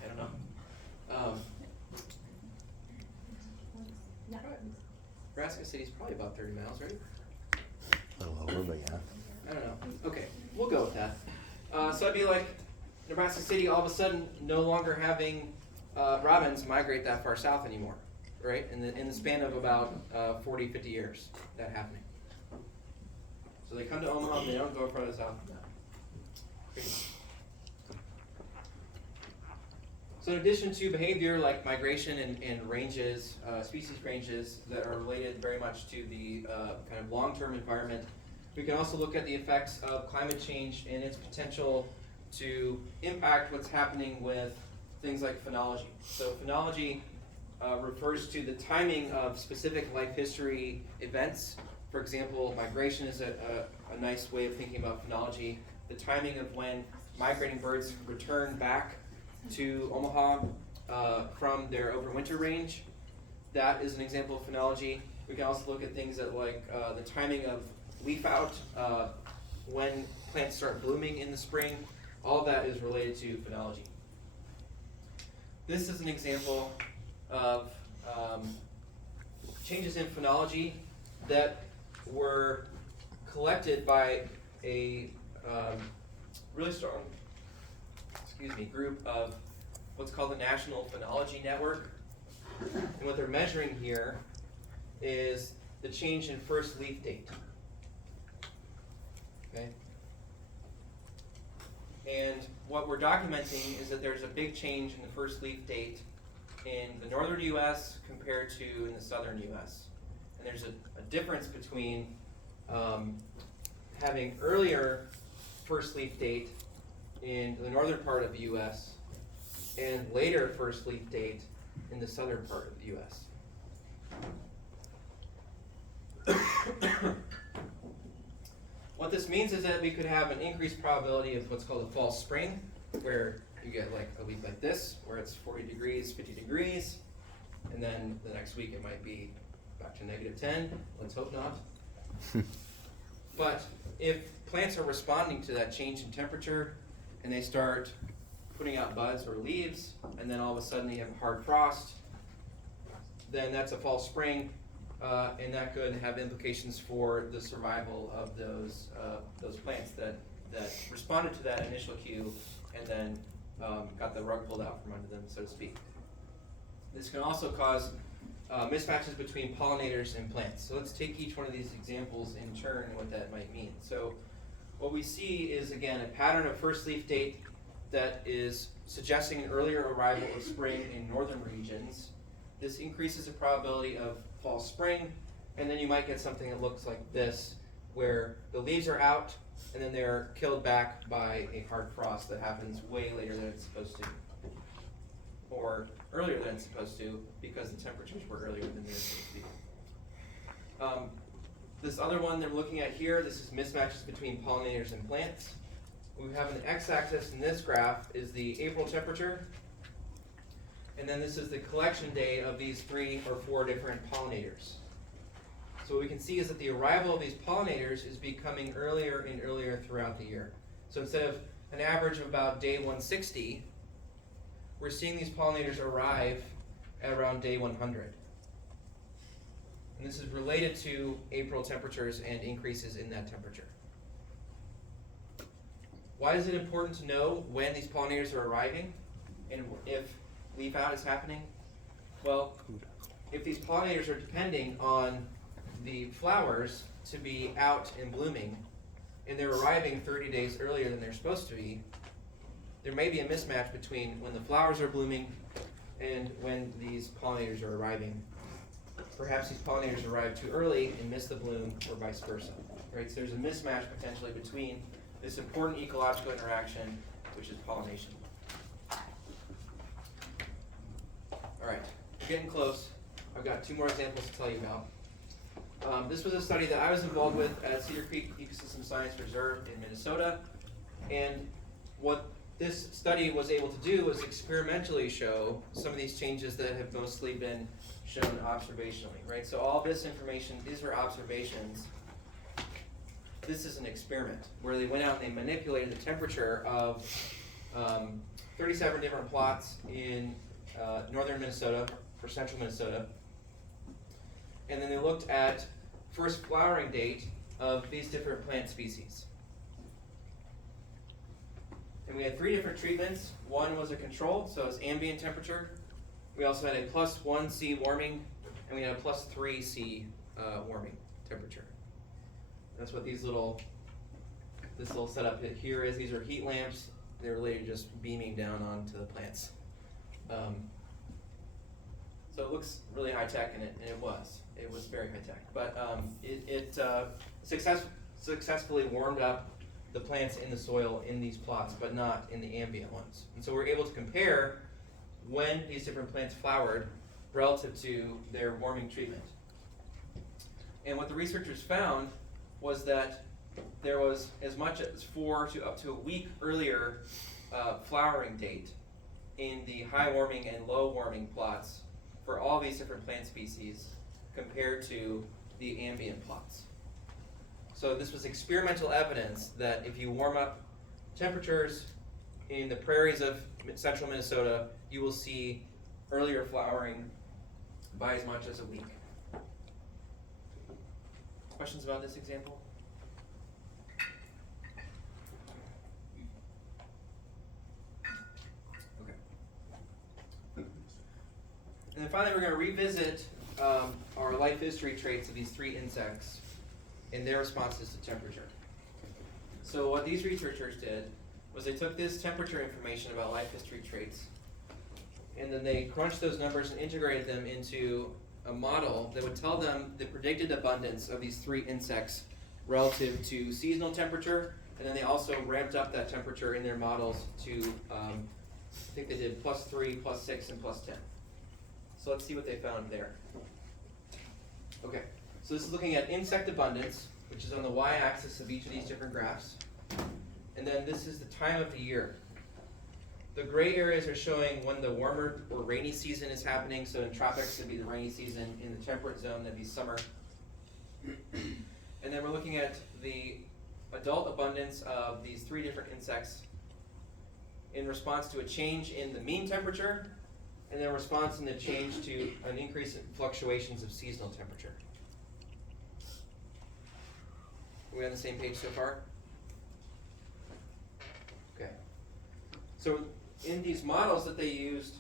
I don't know. Nebraska City's probably about 30 miles, right? A little over, but yeah. I don't know. Okay, we'll go with that. So it'd be like Nebraska City all of a sudden no longer having robins migrate that far south anymore, right? In the span of about 40, 50 years, that happening. So they come to Omaha and they don't go further south than that. Pretty much. So in addition to behavior like migration and ranges, species ranges that are related very much to the kind of long-term environment, we can also look at the effects of climate change and its potential to impact what's happening with things like phenology. So phenology refers to the timing of specific life history events. For example, migration is a nice way of thinking about phenology. The timing of when migrating birds return back to Omaha from their overwinter range. That is an example of phenology. We can also look at things that like the timing of leaf out, when plants start blooming in the spring. All of that is related to phenology. This is an example of changes in phenology that were collected by a really strong group of what's called the National Phenology Network. And what they're measuring here is the change in first leaf date. Okay? And what we're documenting is that there's a big change in the first leaf date in the northern US compared to in the southern US. And there's a difference between having earlier first leaf date in the northern part of the US and later first leaf date in the southern part of the US. What this means is that we could have an increased probability of what's called a false spring, where you get like a week like this, where it's 40 degrees, 50 degrees, and then the next week it might be back to -10. Let's hope not. But if plants are responding to that change in temperature and they start putting out buds or leaves, and then all of a sudden you have hard frost, then that's a false spring, and that could have implications for the survival of those plants that responded to that initial cue and then got the rug pulled out from under them, so to speak. This can also cause mismatches between pollinators and plants. So let's take each one of these examples in turn and what that might mean. So what we see is, again, a pattern of first leaf date that is suggesting an earlier arrival of spring in northern regions. This increases the probability of fall spring, and then you might get something that looks like this, where the leaves are out and then they're killed back by a hard frost that happens way later than it's supposed to, or earlier than it's supposed to, because the temperatures were earlier than they're supposed to be. This other one they're looking at here, this is mismatches between pollinators and plants. We have an x-axis in this graph is the April temperature, and then this is the collection day of these 3 or 4 different pollinators. So what we can see is that the arrival of these pollinators is becoming earlier and earlier throughout the year. So instead of an average of about day 160, we're seeing these pollinators arrive at around day 100. And this is related to April temperatures and increases in that temperature. Why is it important to know when these pollinators are arriving and if leaf out is happening? Well, if these pollinators are depending on the flowers to be out and blooming, and they're arriving 30 days earlier than they're supposed to be, there may be a mismatch between when the flowers are blooming and when these pollinators are arriving. Perhaps these pollinators arrive too early and miss the bloom, or vice versa. Right? So there's a mismatch potentially between this important ecological interaction, which is pollination. All right, we're getting close. I've got 2 more examples to tell you about. This was a study that I was involved with at Cedar Creek Ecosystem Science Reserve in Minnesota, and what this study was able to do was experimentally show some of these changes that have mostly been shown observationally, right? So all this information, these are observations. This is an experiment where they went out and they manipulated the temperature of 37 different plots in northern Minnesota or central Minnesota. And then they looked at first flowering date of these different plant species. And we had 3 different treatments. One was a control, so it was ambient temperature. We also had a +1 C warming, and we had a +3 C warming temperature. That's what this little setup here is. These are heat lamps. They're related to just beaming down onto the plants. So it looks really high tech, and it was. It was very high tech. But it successfully warmed up the plants in the soil in these plots, but not in the ambient ones. And so we're able to compare when these different plants flowered relative to their warming treatment. And what the researchers found was that there was as much as 4 to up to a week earlier flowering date in the high warming and low warming plots for all these different plant species compared to the ambient plots. So this was experimental evidence that if you warm up temperatures in the prairies of central Minnesota, you will see earlier flowering by as much as a week. Questions about this example? Okay. And then finally, we're going to revisit our life history traits of these 3 insects in their responses to temperature. So what these researchers did was they took this temperature information about life history traits, and then they crunched those numbers and integrated them into a model that would tell them the predicted abundance of these 3 insects relative to seasonal temperature, and then they also ramped up that temperature in their models to, I think they did +3, +6, and +10. So let's see what they found there. Okay, so this is looking at insect abundance, which is on the y-axis of each of these different graphs. And then this is the time of the year. The gray areas are showing when the warmer or rainy season is happening. So in tropics, it'd be the rainy season. In the temperate zone, that'd be summer. And then we're looking at the adult abundance of these 3 different insects in response to a change in the mean temperature, and then response in the change to an increase in fluctuations of seasonal temperature. Are we on the same page so far? Okay. So in these models that they used,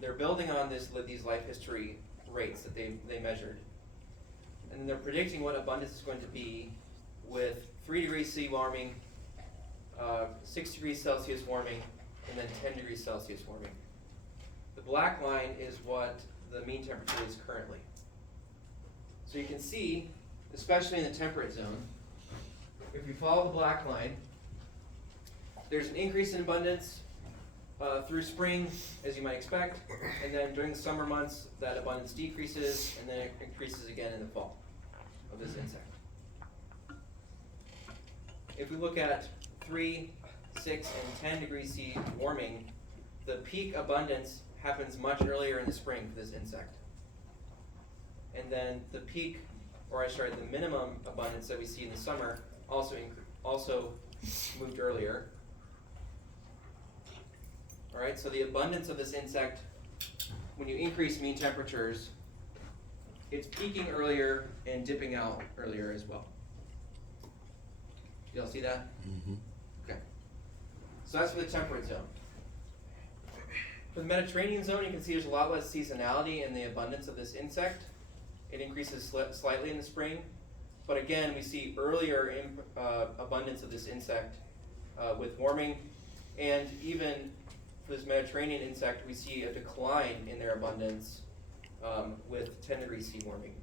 they're building on these life history rates that they measured. And they're predicting what abundance is going to be with 3 degrees C warming, 6 degrees Celsius warming, and then 10 degrees Celsius warming. The black line is what the mean temperature is currently. So you can see, especially in the temperate zone, if you follow the black line, there's an increase in abundance through spring, as you might expect, and then during the summer months, that abundance decreases, and then it increases again in the fall of this insect. If we look at 3, 6, and 10 degrees C warming, the peak abundance happens much earlier in the spring for this insect. And then the peak, the minimum abundance that we see in the summer also moved earlier. All right, so the abundance of this insect, when you increase mean temperatures, it's peaking earlier and dipping out earlier as well. Y'all see that? Mm-hmm. Okay. So that's for the temperate zone. For the Mediterranean zone, you can see there's a lot less seasonality in the abundance of this insect. It increases slightly in the spring, but again, we see earlier abundance of this insect with warming, and even for this Mediterranean insect, we see a decline in their abundance with 10 degrees C warming.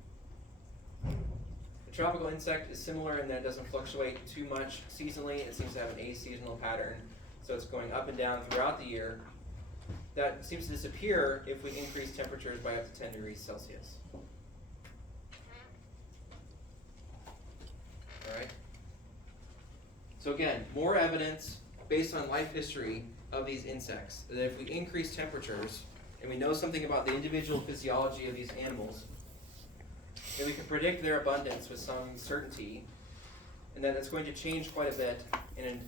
The tropical insect is similar in that it doesn't fluctuate too much seasonally. It seems to have an aseasonal pattern, so it's going up and down throughout the year. That seems to disappear if we increase temperatures by up to 10 degrees Celsius. All right. So again, more evidence based on life history of these insects that if we increase temperatures and we know something about the individual physiology of these animals, then we can predict their abundance with some certainty, and that it's going to change quite a bit in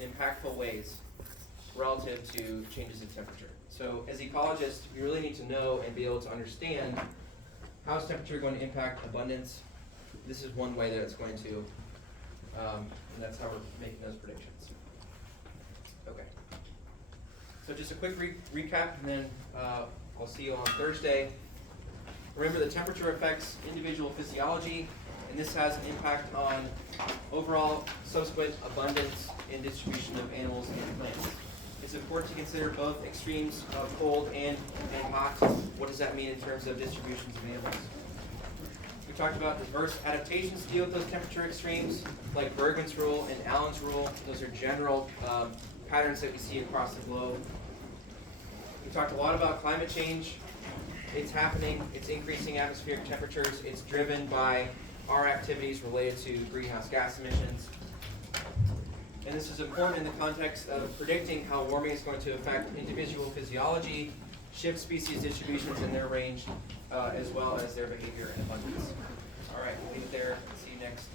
impactful ways relative to changes in temperature. So as ecologists, we really need to know and be able to understand how is temperature going to impact abundance. This is one way that it's going to, and that's how we're making those predictions. Okay. So just a quick recap, and then I'll see you on Thursday. Remember, the temperature affects individual physiology, and this has an impact on overall subsequent abundance and distribution of animals and plants. It's important to consider both extremes of cold and hot. What does that mean in terms of distributions of animals? We talked about diverse adaptations to deal with those temperature extremes, like Bergman's rule and Allen's rule. Those are general patterns that we see across the globe. We talked a lot about climate change. It's happening. It's increasing atmospheric temperatures. It's driven by our activities related to greenhouse gas emissions. And this is important in the context of predicting how warming is going to affect individual physiology, shift species distributions in their range, as well as their behavior and abundance. All right, we'll leave it there. See you next